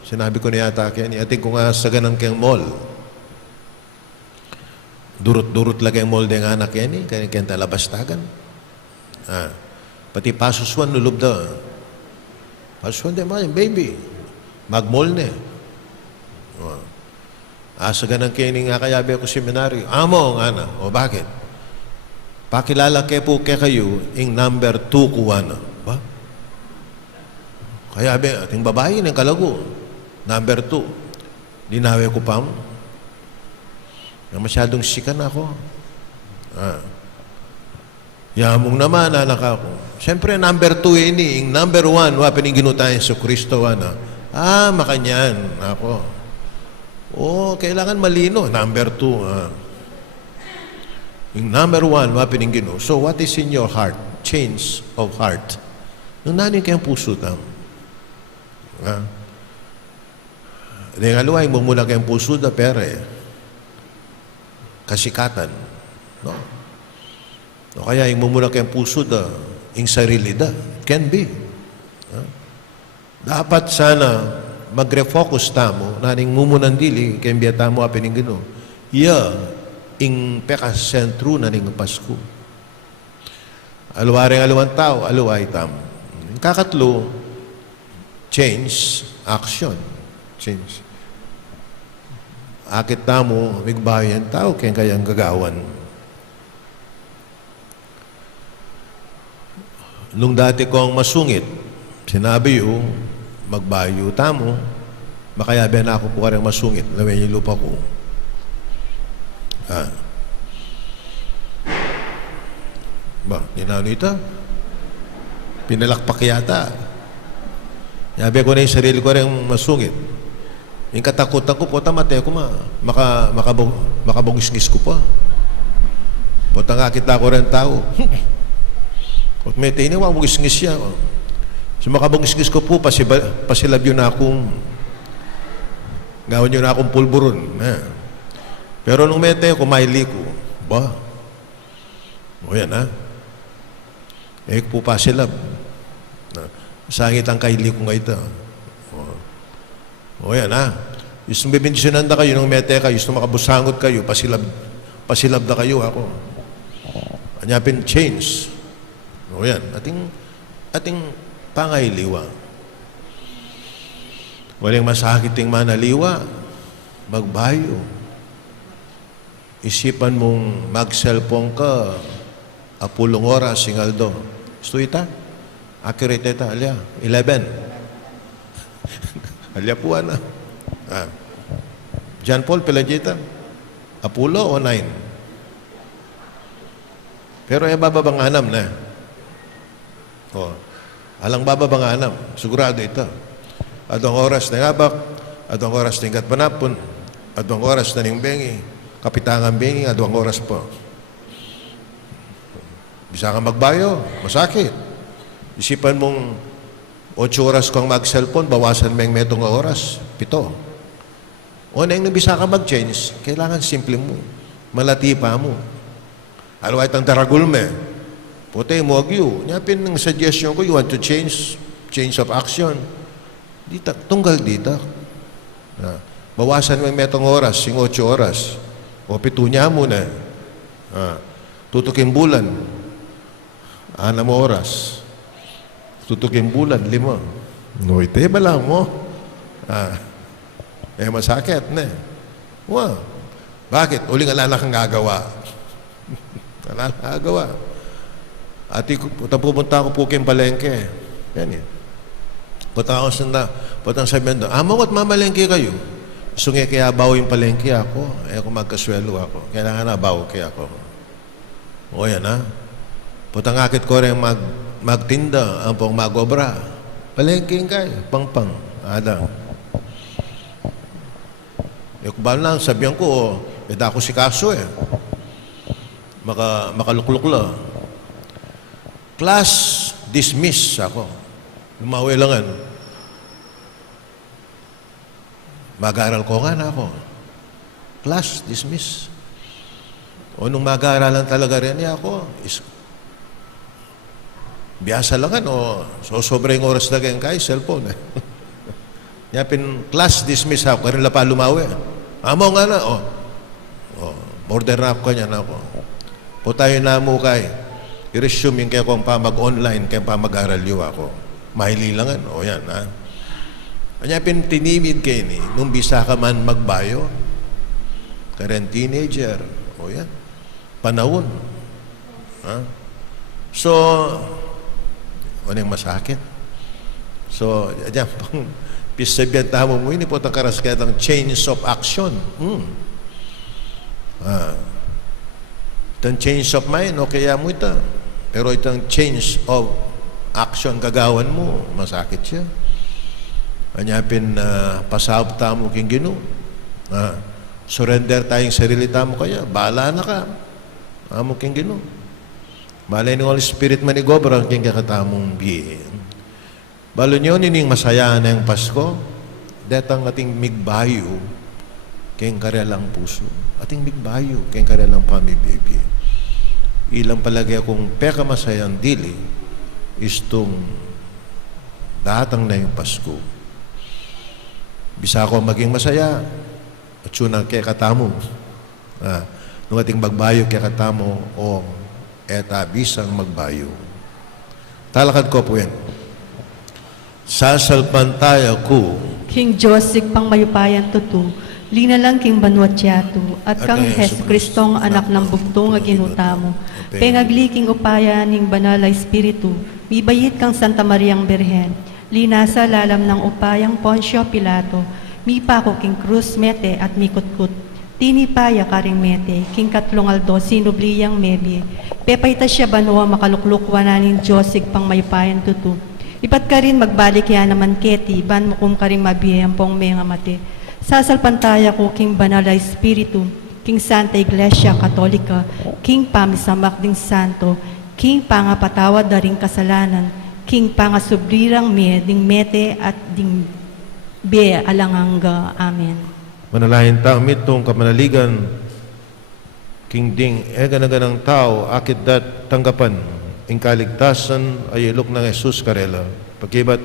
sinabi ko na yata kaya, ating ko nga sa ganang kayang mall. Durut-durut lang kayang mall din nga anak yan kayang talabastagan. Pati pasuswan nulub da. Pasuswan din mga baby. Mag-mall na Asa ganang kini nga kayabi ako seminaryo. Amo nga na. O bakit? Pakilala ke po ke kayo ing number 2 kuwana. Ba? Kayabi, ating babae ng kalago. Number 2. Dinawi ko pa mo. Masyadong sikan ako. Yamong naman, anak ako. Siyempre, number 2 ini. Ing number 1, wapining ginutayan sa Kristo, wana. Makanyan. Ako. Kailangan malino. Number 2. Yung number 1, wapining gino. So, what is in your heart? Change of heart. Nung nanin kayang puso tam. Yung aluay, mumula kayang puso da pere. Kasikatan. No? O kaya, yung mumula kayang puso da, yung sarili da. It can be. Dapat sana, magre-focus tamo, naning mumunan dili, kaya biya tamo apining gino. Ing pekas sentro na ning Pasko. Aluwaring aluwan tao, aluway tamo. Kakatlo, change, action. Change. Akit tamo, migbayan tao, kaya kayang gagawan. Nung dati kong masungit, sinabi yung magbayo tamo, makayabi na ako po karang masungit, nawin yung lupa ko. Ginano ito? Pinalakpak yata. Yabi ko na yung sarili ko rin masungit. Yung katakutan ko po, tamate ko makabugis-gis ko pa. Puta nga kita ko rin tao. Kung may tini, mabugis-gis siya. So makabugis-gis ko po, pasilab yun na akong gawin yun na akong pulburon. Pero nung may tayo, kumaili ko. Ba? O yan ha? Po pasilab. Sangit ang kaili ko nga ito. O yan ha? Gusto bibindisyonan na kayo nung may tayo, gusto makabusangot kayo, pasilab na kayo ako. Anyapin, change. O yan, ating pangayliwa. Walang masakit ting manaliwa, magbayo. Isipan mong mag-cellphone ka, apulong oras, singaldo. Gusto ita? Accurate ita, alya. 11. Alya po na. John Paul, pilajita. Apulo o 9? Pero bababang 6 na. Alang bababang 6. Sigurado ito. Adong oras na ngabak, adong oras na ingat panapon, adong oras na ning bengi, kapitangan bengi, adong oras po. Bisa ka magbayo, masakit. Isipan mong 8 oras kang mag-cellphone, bawasan mo yung metong oras, 7. O na yung nabisa ka mag-change, kailangan simple mo. Malati pa mo. Alaway tang daragul me. Puti mo agyo. Nyapin ng suggestion ko, you want to change of action. Dita, tunggal dita. Bawasan mo yung metong oras, yung 8 oras. O 7 niya mo na. Tutukin bulan. 6 oras. Tutukin bulan, 5. Noite ba lang mo? Masakit na. Wow. Bakit? Uling alala kang gagawa. Alala kang gagawa. At pupunta ako po kayong palengke. Yan yan. Punta sabihin doon, mo at mamalengke kayo. Sungi kaya bawo yung palengke ako. Kung magkaswelo ako. Kailangan na bawo kaya ako. O yan ha. Punta ngakit ko rin magtinda ang pong magobra. Palengking kayo, pang-pang. Ada. Kung ba lang, sabihan ko, ako si Kaso makalukluk lang. Class, dismiss ako. Lumawi langan. Mag-aaral ko nga na ako. Class, dismiss. O nung mag-aaralan talaga rin niya ako, biyasa langan o sobrang oras na kayong kay cellphone. Yapin, class, dismiss ako. Karin pa lumawi. Amo nga na, order na ako kanya na ako. Po tayo na mo kay, i-resume yung kaya kong pa mag-online, kaya pa mag-aral yu ako. Mahili langan, yan ha. Yapin, tinimid kayo ni, nung bisa ka man magbayo, karen teenager, o yan, panahon. Ha? So, ano yung masakit? So, dyan, pang pisabihan tamo mo, ini po ang karas kaya ng change of action. Itong change of mind, o kaya mo ito. Pero itong change of action, gagawan mo, masakit siya. Anyapin pasahop tamo king Ginoo. Surrender tayong sarili tamo kaya, bahala na ka. Amo king Ginoo. Malay ng Holy Spirit manigobra ang king kakatamong bihin. Balo nyo nining masaya na yung Pasko, datang ating migbayo king karelang puso. Ating migbayo king karelang pamibibig. Ilang palagi akong peka masayang dili, istong datang na yung Pasko. Bisa ako maging masaya, at sunang kaya katamo. Nung ating magbayo kaya katamo, o eta bisang magbayo. Talakad ko po yan. Sasalpantaya ko, King Joseph pang mayupayan tutu, linalang king Banuatiato, at kang Hesus Kristong anak ng bugtong nga ginutamo, pengagliking upaya ning banal na Espiritu, mibayit kang Santa Mariang Berhen, linasa lalam ng upayang Poncio Pilato, mipako king Cruz Mete at mikutkut, tinipaya karing Mete, king Katlongaldo sinubliyang Mebie, pepayta siya banwa makaluklukwa na ning Joseph pang mayupayan tutu, ipat ka rin magbalik yan naman keti, ban mo kung karing mabiyang pong mga mate, sasalpantaya ko king banal na Espiritu, king Santa Iglesia Katolika, king pamisamak ding santo, king pangapatawad na ring kasalanan, king pangasublirang ding Mete at ding be alanganga. Amen. manalahin ta mitong kamanaligan, king ding ganang tao, akit dat tanggapan, ing kaligtasan ay ilok ng Jesus karela. Pagkibat,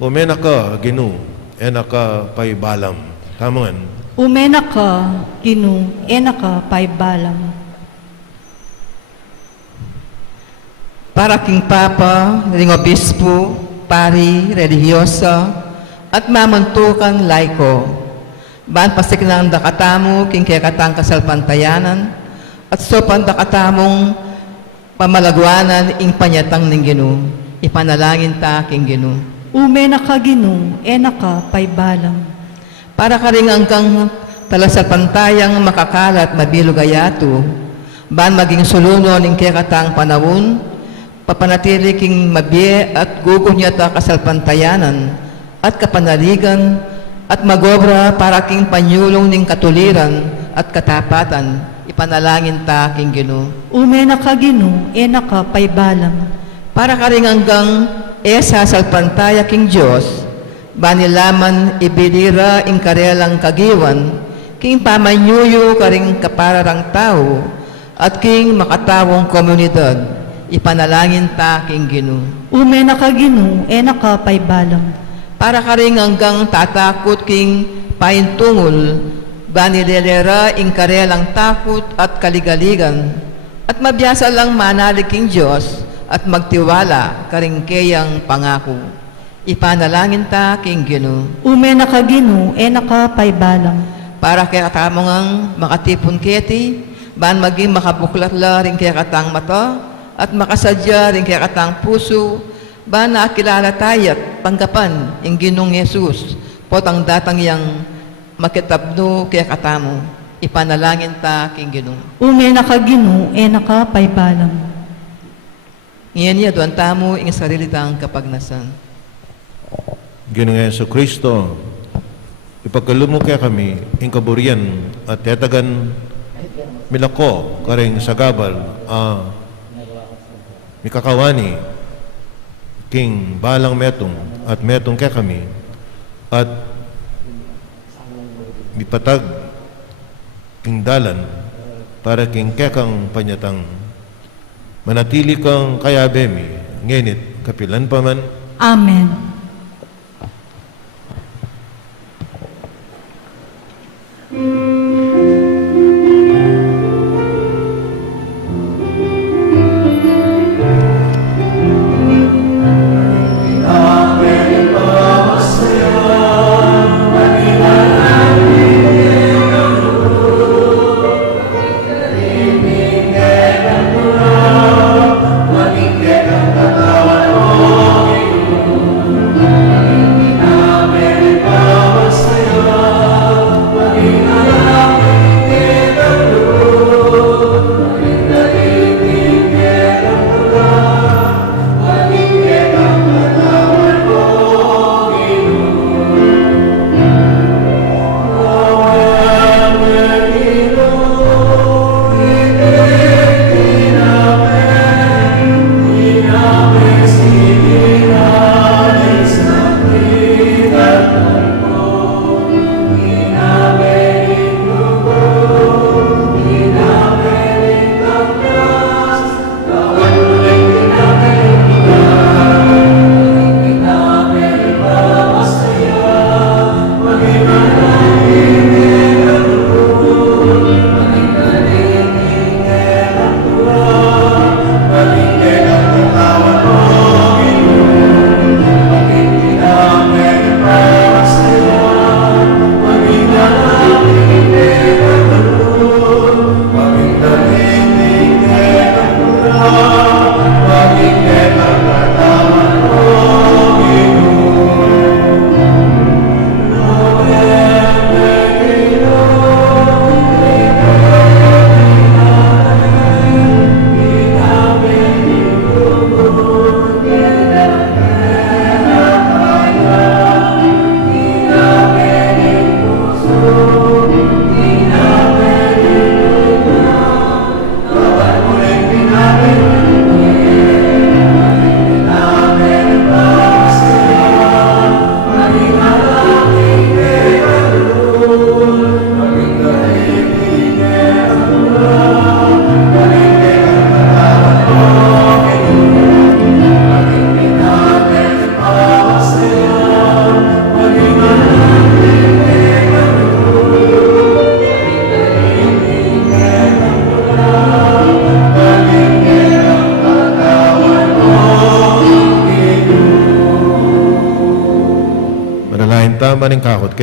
umena ka, Ginoo, ena ka paibalam. Tamangan. Umena ka, Ginoo, ena ka paibalam. Para king Papa, ring Obispo, Pari, Religyosa, at mamantukan laiko, ban pasik ng dakatamo, king kaya katang kasalpantayanan, at sopan dakatamong pamalagwanan ing panyatang ning Ginoo, ipanalangin ta king Ginoo. Umena ka, Ginoo, ena ka paibalam. Para ka rin hanggang talasalpantayang makakalat mabilugayato, ban maging sulunon ing kaya katang panawon, papanatili king mabye at gugo niya ta kasalpantayanan at kapanaligan at magobra para king panyulong ning katuliran at katapatan, ipanalangin ta king Ginoo. Umena ka, Ginoo, ena ka paibalam. Para ka rin hanggang sasalpantaya king Diyos, banilaman ibilira ing karelang kagiwan, king pamanyuyo ka rin kapararang tao, at king makatawong komunidad, ipanalangin ta king Ginoo. Umena ka, Ginoo, ena ka paibalam. Para ka rin hanggang tatakot king paintungol, banilelera ing karelang takot at kaligaligan, at mabiyasa lang manalig king Diyos, at magtiwala karing kayang pangako. Ipanalangin ta king Ginoo. Umena ka, Ginoo, ena ka paibalam. Para kaya katamo ngang makatipon keti, ban maging makabuklatla rin kaya katang mata, at makasadya rin kaya katang puso, ban nakilala tayat panggapan ing Ginoong Yesus, potang datang yang makitabno kaya katamo. Ipanalangin ta king Ginoo. Umena ka, Ginoo, ena ka paibalam. Ngayon niya doon tamo ing sarili tang kapagnasan. Ginoong Yesu Kristo, ipagkalumo kaya kami, ing kaburian, at tetagan milako, karing sagabal, mikakawani, king balang metong, at metong kaya kami, at mipatag, king dalan, para king kekang panyatang, manatili kang kayabemi, ngenit, kapilan pa man. Amen.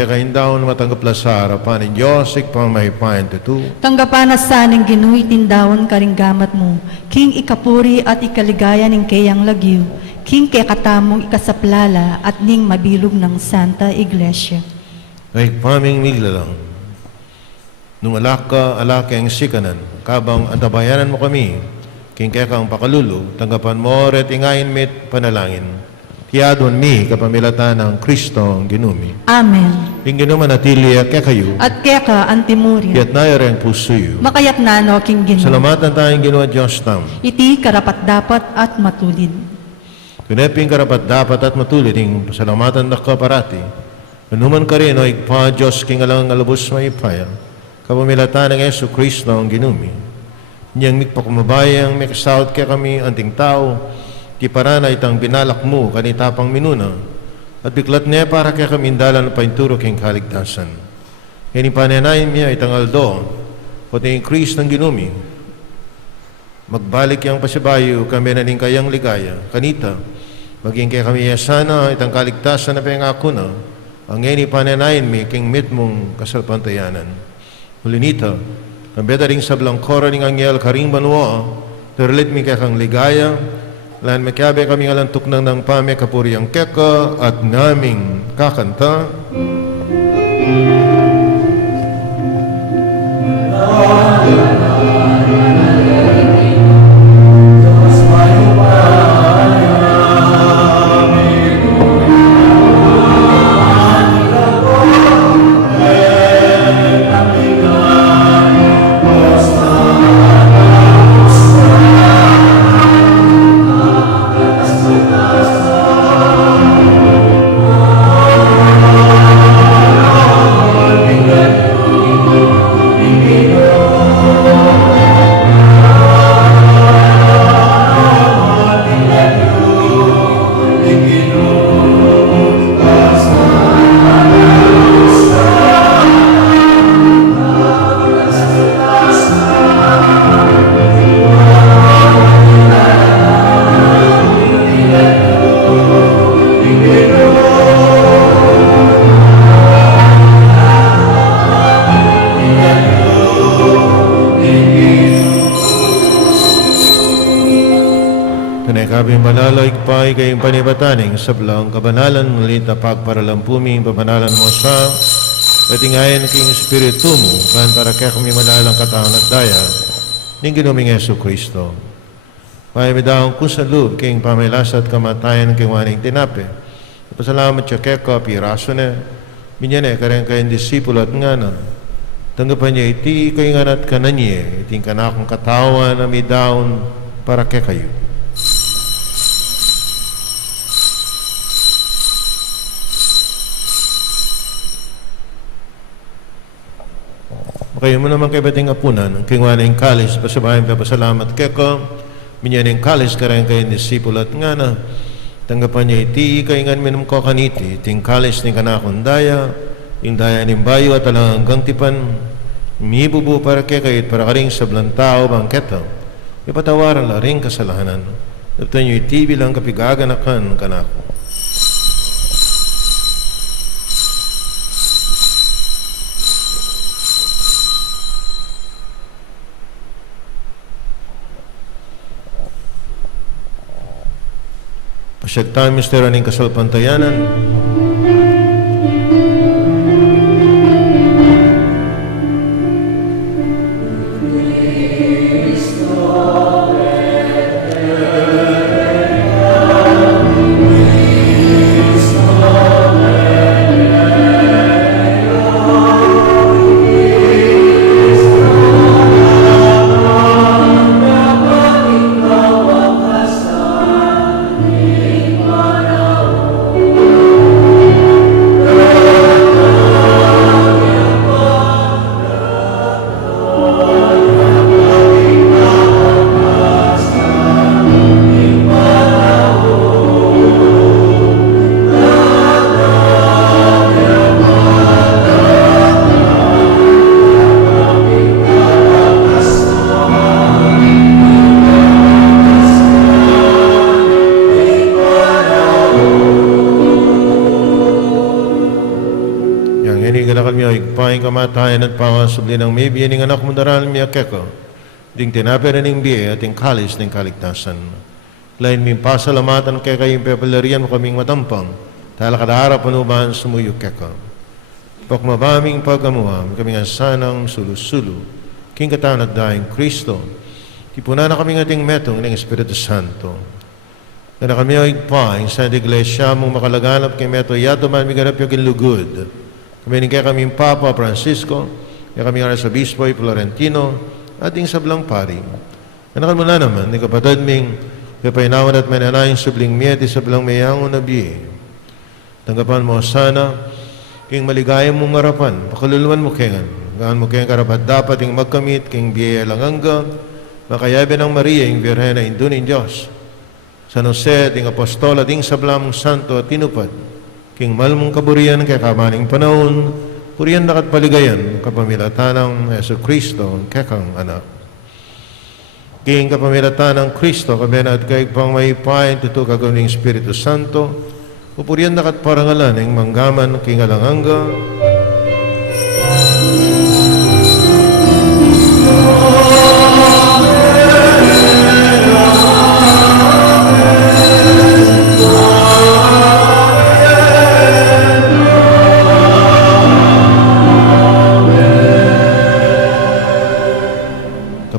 kakaindaon matanggap sa harapan ng Diyos, ikpamahipayan tutu. Tanggapan na saning ginuy tindawon karinggamat mo, king ikapuri at ikaligaya ning kayang lagyu, king kay katamong ikasaplala at ning mabilog ng Santa Iglesia. Ay paming miglalang. Nung alaka ang sikanan, kabang antabayanan mo kami, king kaya kang pakalulu, tanggapan mo ret ingayin mit panalangin. Tiyadon mi kapamilatan ng Kristo ang ginumi. Amen. Ing ginuman natili kaya kayo, At keka antimurin, yat nayar ang pusuyo. makayat nano king ginu, Salamatan tayong ginawa Diyos tam. iti karapat dapat at matulid. Kuneping karapat dapat at matulid, ing salamatan na ka parati. Anuman ka rin, o ikpa Diyos king alang alabos maipaya. Kapamilatan ng Yesu Kristo ang ginumi. Niyang mikpakumabayang may kasawat kaya kami anting tao, ti parana itang binalak mo kanitapang minuna, at biklat niya para kaya kami indalan na painturo king kaligtasan. Yan ipananayin niya itang aldo, pati yung Kristo ng ginumi. Magbalik yang pasibayo kami na ning kayang ligaya, kanita, maging kaya kami yasana itang kaligtasan na pangako na, ang yan ipananayin mi king mit mong kasalpantayanan. Hulinita, ang beta ring sablang kora ning angyel karing banwa, terlit mi kaya kang ligaya, lan makabe kami ngalantok ng pame kapuriang keka at naming kakanta. Kabing malaloy pa kayong panibataning sablang kabanalan mulit na pagparalampuming pabanalan mo sa katingayan king Espiritu mo kan para kaya kami malalang kataon at daya ning ginuming Yesu Kristo. Payamidahong kusalub king pamilasa at kamatayan king waning tinape. Pasalamat siya kaya ka piraso na minyan karen kayong disipulo at nga na tanggapan niya iti kayo nga at kananye iting kanakong katawan na may daon para kaya kayo. Kayo mo naman kay bating apunan, ang kingwana yung kalis, pasabahin pa pasalamat kaya ko, minyan yung kalis, karang kayo disipulo at nga na, tanggapan niya iti, kayo nga minum ko kaniti, iting kalis ni kanakundaya, yung daya ng bayo at alang tipan, umibubo para kaya kayo, para karing sablang tao, bangketa, ipatawaran la ring kasalahanan, dapat niyo iti bilang kapigaganakan kanako. Pasyagtang mistero ng kasalpantayanan. kamatayan at pangasubli ng may biya ng anak mo daral miya keko, ding tinapera ng biya at yung kalis ng kaligtasan. Lain min pasalamatan kay kayong pepalarian mo kaming matampang, tala kadaharap panubahan sumuyo keko. Pakmabaming pagamuha, kaming asanang sulu-sulu, king katawan at daing Kristo, tipuna na kaming ating metong ng Espiritu Santo. Na kami ay pa, sa iglesia mong makalaganap kay Meto Yato man miganap yung kinlugod. Kami ni kaya kaming Papa Francisco, kaya kami nga sa Bispo Florentino, ating sablang pari. Anakal mo na naman, ni kapatid ming kapainawan at mananayin subling miyati sablang mayangon na biye. Tanggapan mo sana, king maligayang mong ngarapan, pakaluluan mo kengan. Gaan mo kayang karapat dapat yung magkamit, king biye langangga, makayabi ng Maria, yung Birhen na Indunin Diyos. San Jose, ting Apostol, ting sablamong santo at tinupad, king malmong kaburian kay kamaning panahon, puriyan nakat paligayan, kapamilatan ng Yesu Kristo, kekang anak. King kapamilatan ng Kristo, kami na at kay pang may pain, tutukagaw ng Espiritu Santo, pupuriyan nakat parangalan, ng manggaman, king alanganga,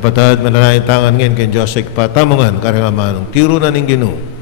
kapatid, mananayin tangan ngayon kay Diyos ay patamungan karangaman ng tiro na ning Ginoo.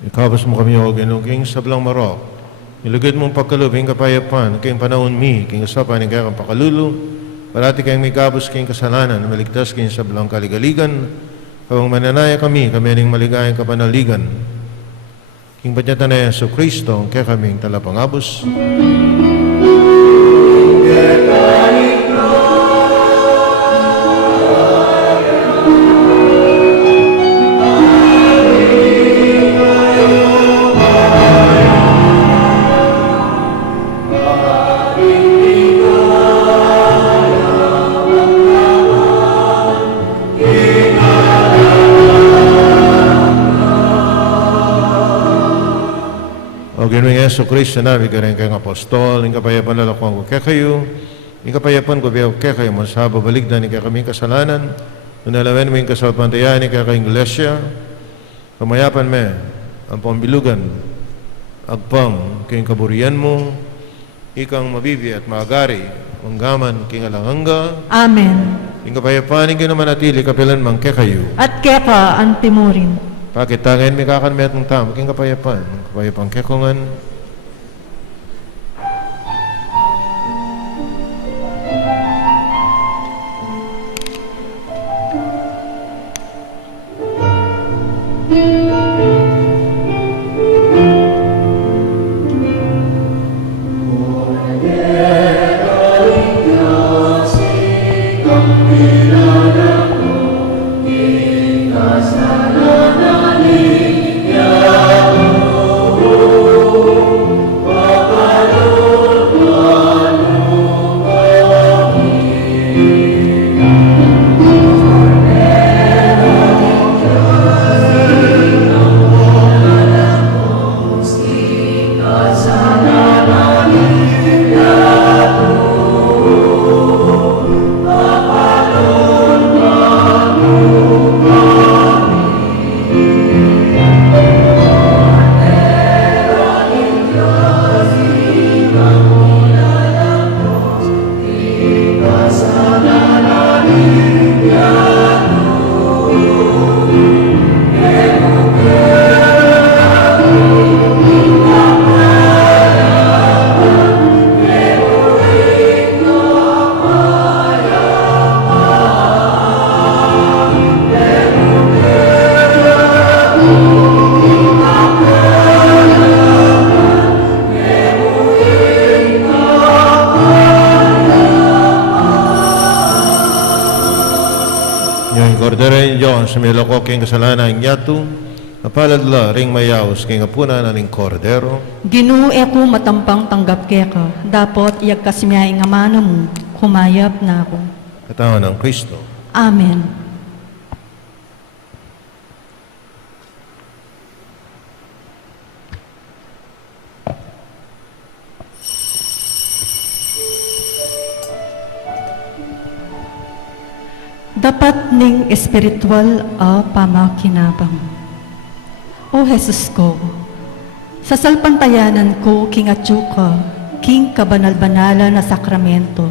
Ikabas mo kami o ginuging sablang marok. Ilugid mong pagkalubing kapayapan, kayong panahon mi, kayong usapan, kayong pakalulu, parati kayong may kabos kayong kasalanan, maligtas kayong sablang kaligaligan, kawang mananaya kami aning maligayang kapanaligan. King padyatan na Yesu Kristo, kaya kaming talapangabos. Ginoong Yesu Kristo nabi ka rin kayong apostol, yung kapayapan lalakwang ko kaya kayo, yung kapayapan ko biyaw kaya kayo, mas babaligdan yung kaya kaming kasalanan, unalawen mo yung kasalpantayan yung kaya kayong iglesia, pamayapan me, ang pambilugan, agpang kayong kaburian mo, ikang mabibi at maagari, manggaman king alanganga, Amen. yung kapayapan yung namanatili kapilan mang kaya kayo, At keka ang timurin. pakitangin may kakanmet ng tamo, king kapayapan kekongan, Yung Cordero ng Diyos, miloko king kasalanan nyatu, napaladla ring mayaos king apuna na ning Cordero, Ginoo ko matampang tanggap keka, dapat iyag kasmiyay nga mana mo, kumayap na ako. katawan ng Kristo. Amen. Dapat ning espiritual a pamakinabang. O Jesus ko, sa salpantayanan ko king atsuka, king kabanal-banala na sakramento,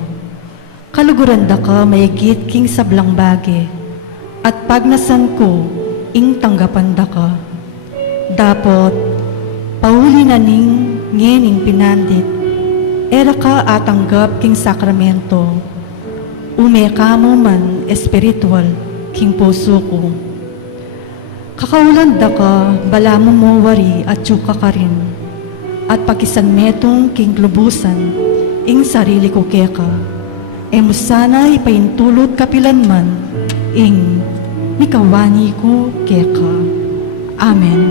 kaluguran da ka mayigit king sablang bage, at pagnasan ko, ing tanggapan da ka. Dapot, pauli na ning ngening pinandit, era ka atanggap king sakramento, umeka mo man espiritual king puso ko. Kakaulan da ka, bala mo mo wari at tsuka ka rin, at pakisan metong king lubusan, ing sarili ko keka, emo sana ipaintulot kapilan man, ing mikawani ko keka. Amen.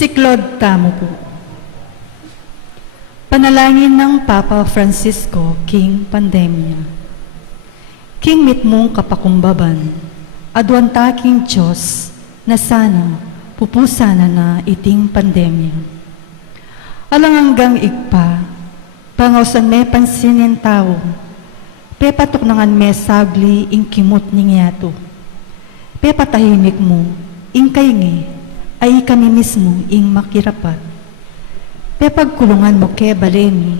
Siklod tamo po. Panalangin ng Papa Francisco, King Pandemya. King mitmong kapakumbaban, adwan taking Diyos, na sana pupusana na iting pandemya. Alang hanggang igpa, pangausan me pansinin tao, pepatok nangan me sabli ing kimot ningyato. Pepatahimik mo, ing kaingi, ay kami mismo ing makirapat. Pepagkulungan mo ke baleni,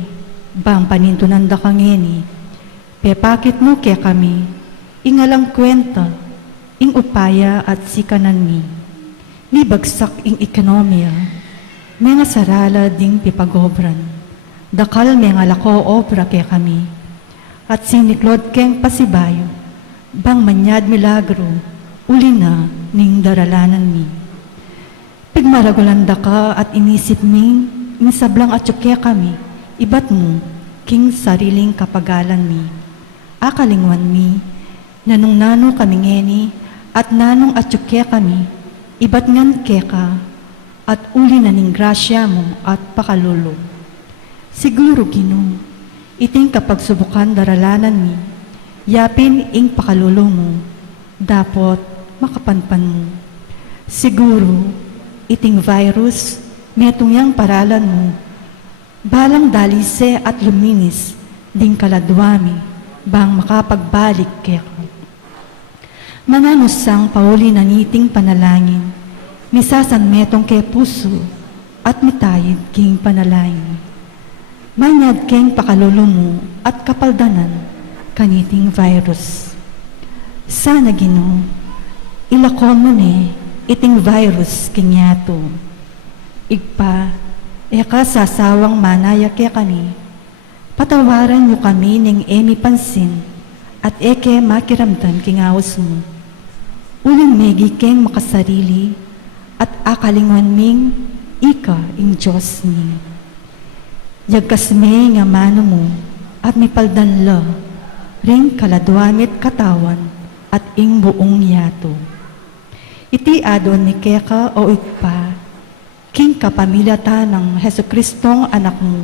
bang panintunan da kangeni, pepakit mo ke kami, ingalang kwenta, ing upaya at sikanan mi. Ni bagsak ing ekonomiya, may nga sarala ding pipagobran. Dakal may nga lako obra ke kami. At siniklod keng pasibayo, bang manyad milagro, uli na ning daralanan mi. Pigmaragulanda ka at inisip ming, sablang at tsukya kami, ibat mo, king sariling kapagalan mi. Akalingwan mi, nanong nano kami ngeni, at nanong at tsukya kami, ibat ngan keka, at uli na ning grasya mo at pakalulo. Siguro Ginoo, iting kapag subukan daralanan mi, yapin ing pakalulo mo, dapot makapanpan mo. Siguro, iting virus, metong yang paralan mo, balang dalise at luminis, ding kaladwami, bang makapagbalik kaya. Mananusang pauli na niting panalangin, misasan metong ke puso, at mitayid king panalangin. Manyad king pakalulo mo at kapaldanan, kaniting virus. Sana Ginoo, ilakon mo ni iting virus kinyato. Igpa, eka sasawang manaya kaya kani, patawaran niyo kami ning emi pansin, at eke makiramdan kingawas mo. Uling megi keng makasarili, at akalingwan ming ika ing Diyos ni. Yagkasme nga mano mo, at mipaldan la, ring kaladwamit katawan, at ing buong yato. Iti adon ni keka o igpa, king kapamilya ta ng Heso Kristong anak mo,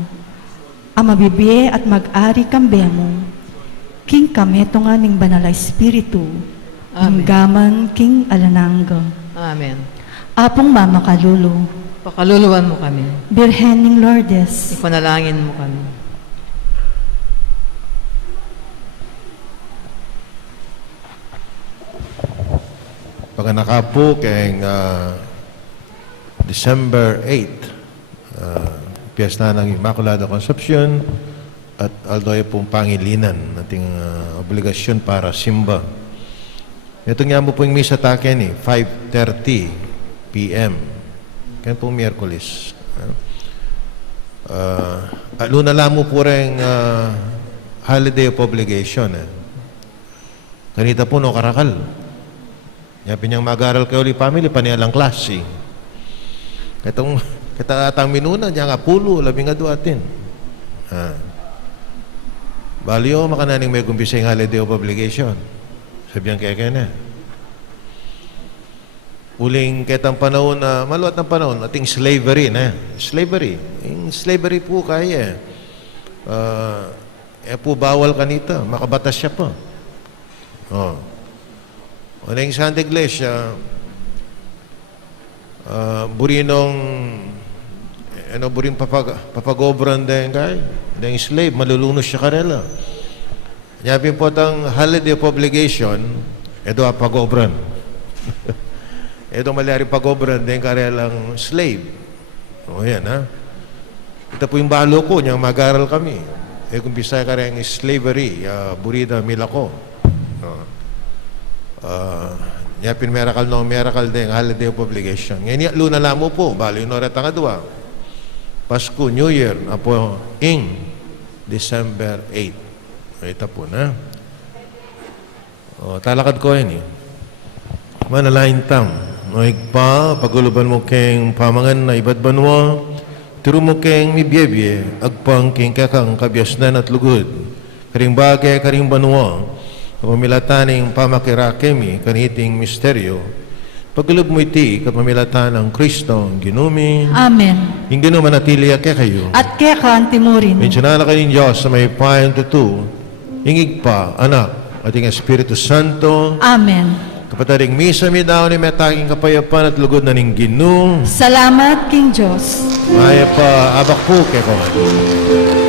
ang mabibiye at mag-ari kambe mo, king kameto nga ning banala Espiritu, ang Amen. gaman king alanangga. Amen. Apong Mama Kalulo, Pakaluluwan mo kami. Birhen ning Lourdes, Ipanalangin mo kami. Pagkanaka po kay December 8, piyesta ng Immaculada Concepcion at aldoy pong pangilinan nating obligasyon para simba. Ito nga mo po yung misa takin 5:30 p.m. Kaya pong Miyerkules. Luna lang mo po rin holiday of obligation. Kanita po no karakal. Yapi niyang mag-aral kayo li family, panialang klase. Katong atang minuna, niya nga pulo, labing nga duatin. Baliyo, makananing may kumpisay holiday of obligation. Sabihan kaya na. Uling ketang panahon na, maluwat ng panahon, ating slavery na. Slavery. Yung slavery po kaya. Po bawal kanita, makabatas siya po. Ano yung Santa Iglesia, burinong, buring papagobran din kay, yung slave, malulunos siya karela. Nyapin po tang holiday of obligation, ito pagobran. Ito malayari pagobran din karelang slave. O yan ha. Ito po yung balo ko, niyang mag-aral kami. Kung bisaya ka rin slavery, burida milako. Yapin miracle no miracle din holiday of obligation. Ngayon luna lang mo po, balo yung orat nga dua. Pasko, New Year, apo ing December 8. Ito po na. Talakad ko yun Manalain tam. Igpa, paguluban mo keng pamangan na ibad banwa, tiro mo keng mibyebye, agpang keng kakang kabyasnan at lugod. Karing bagay, karing banwa, pamilataning pamakirakemi, kaniting misteryo, Pagkulob mo iti, kapamilatan ng Kristo, ang ginumi, Amen. yung ginumanatili kaya kayo. At kekan timurin. Mensyonala kayo ng Diyos sa may payan tutu, ingig pa, anak, at yung Espiritu Santo, Amen. kapataring misa mi daw ni metaking kapayapan at lugod na ning ginu, Salamat, King Diyos. maya pa abak po kay ko. Amen.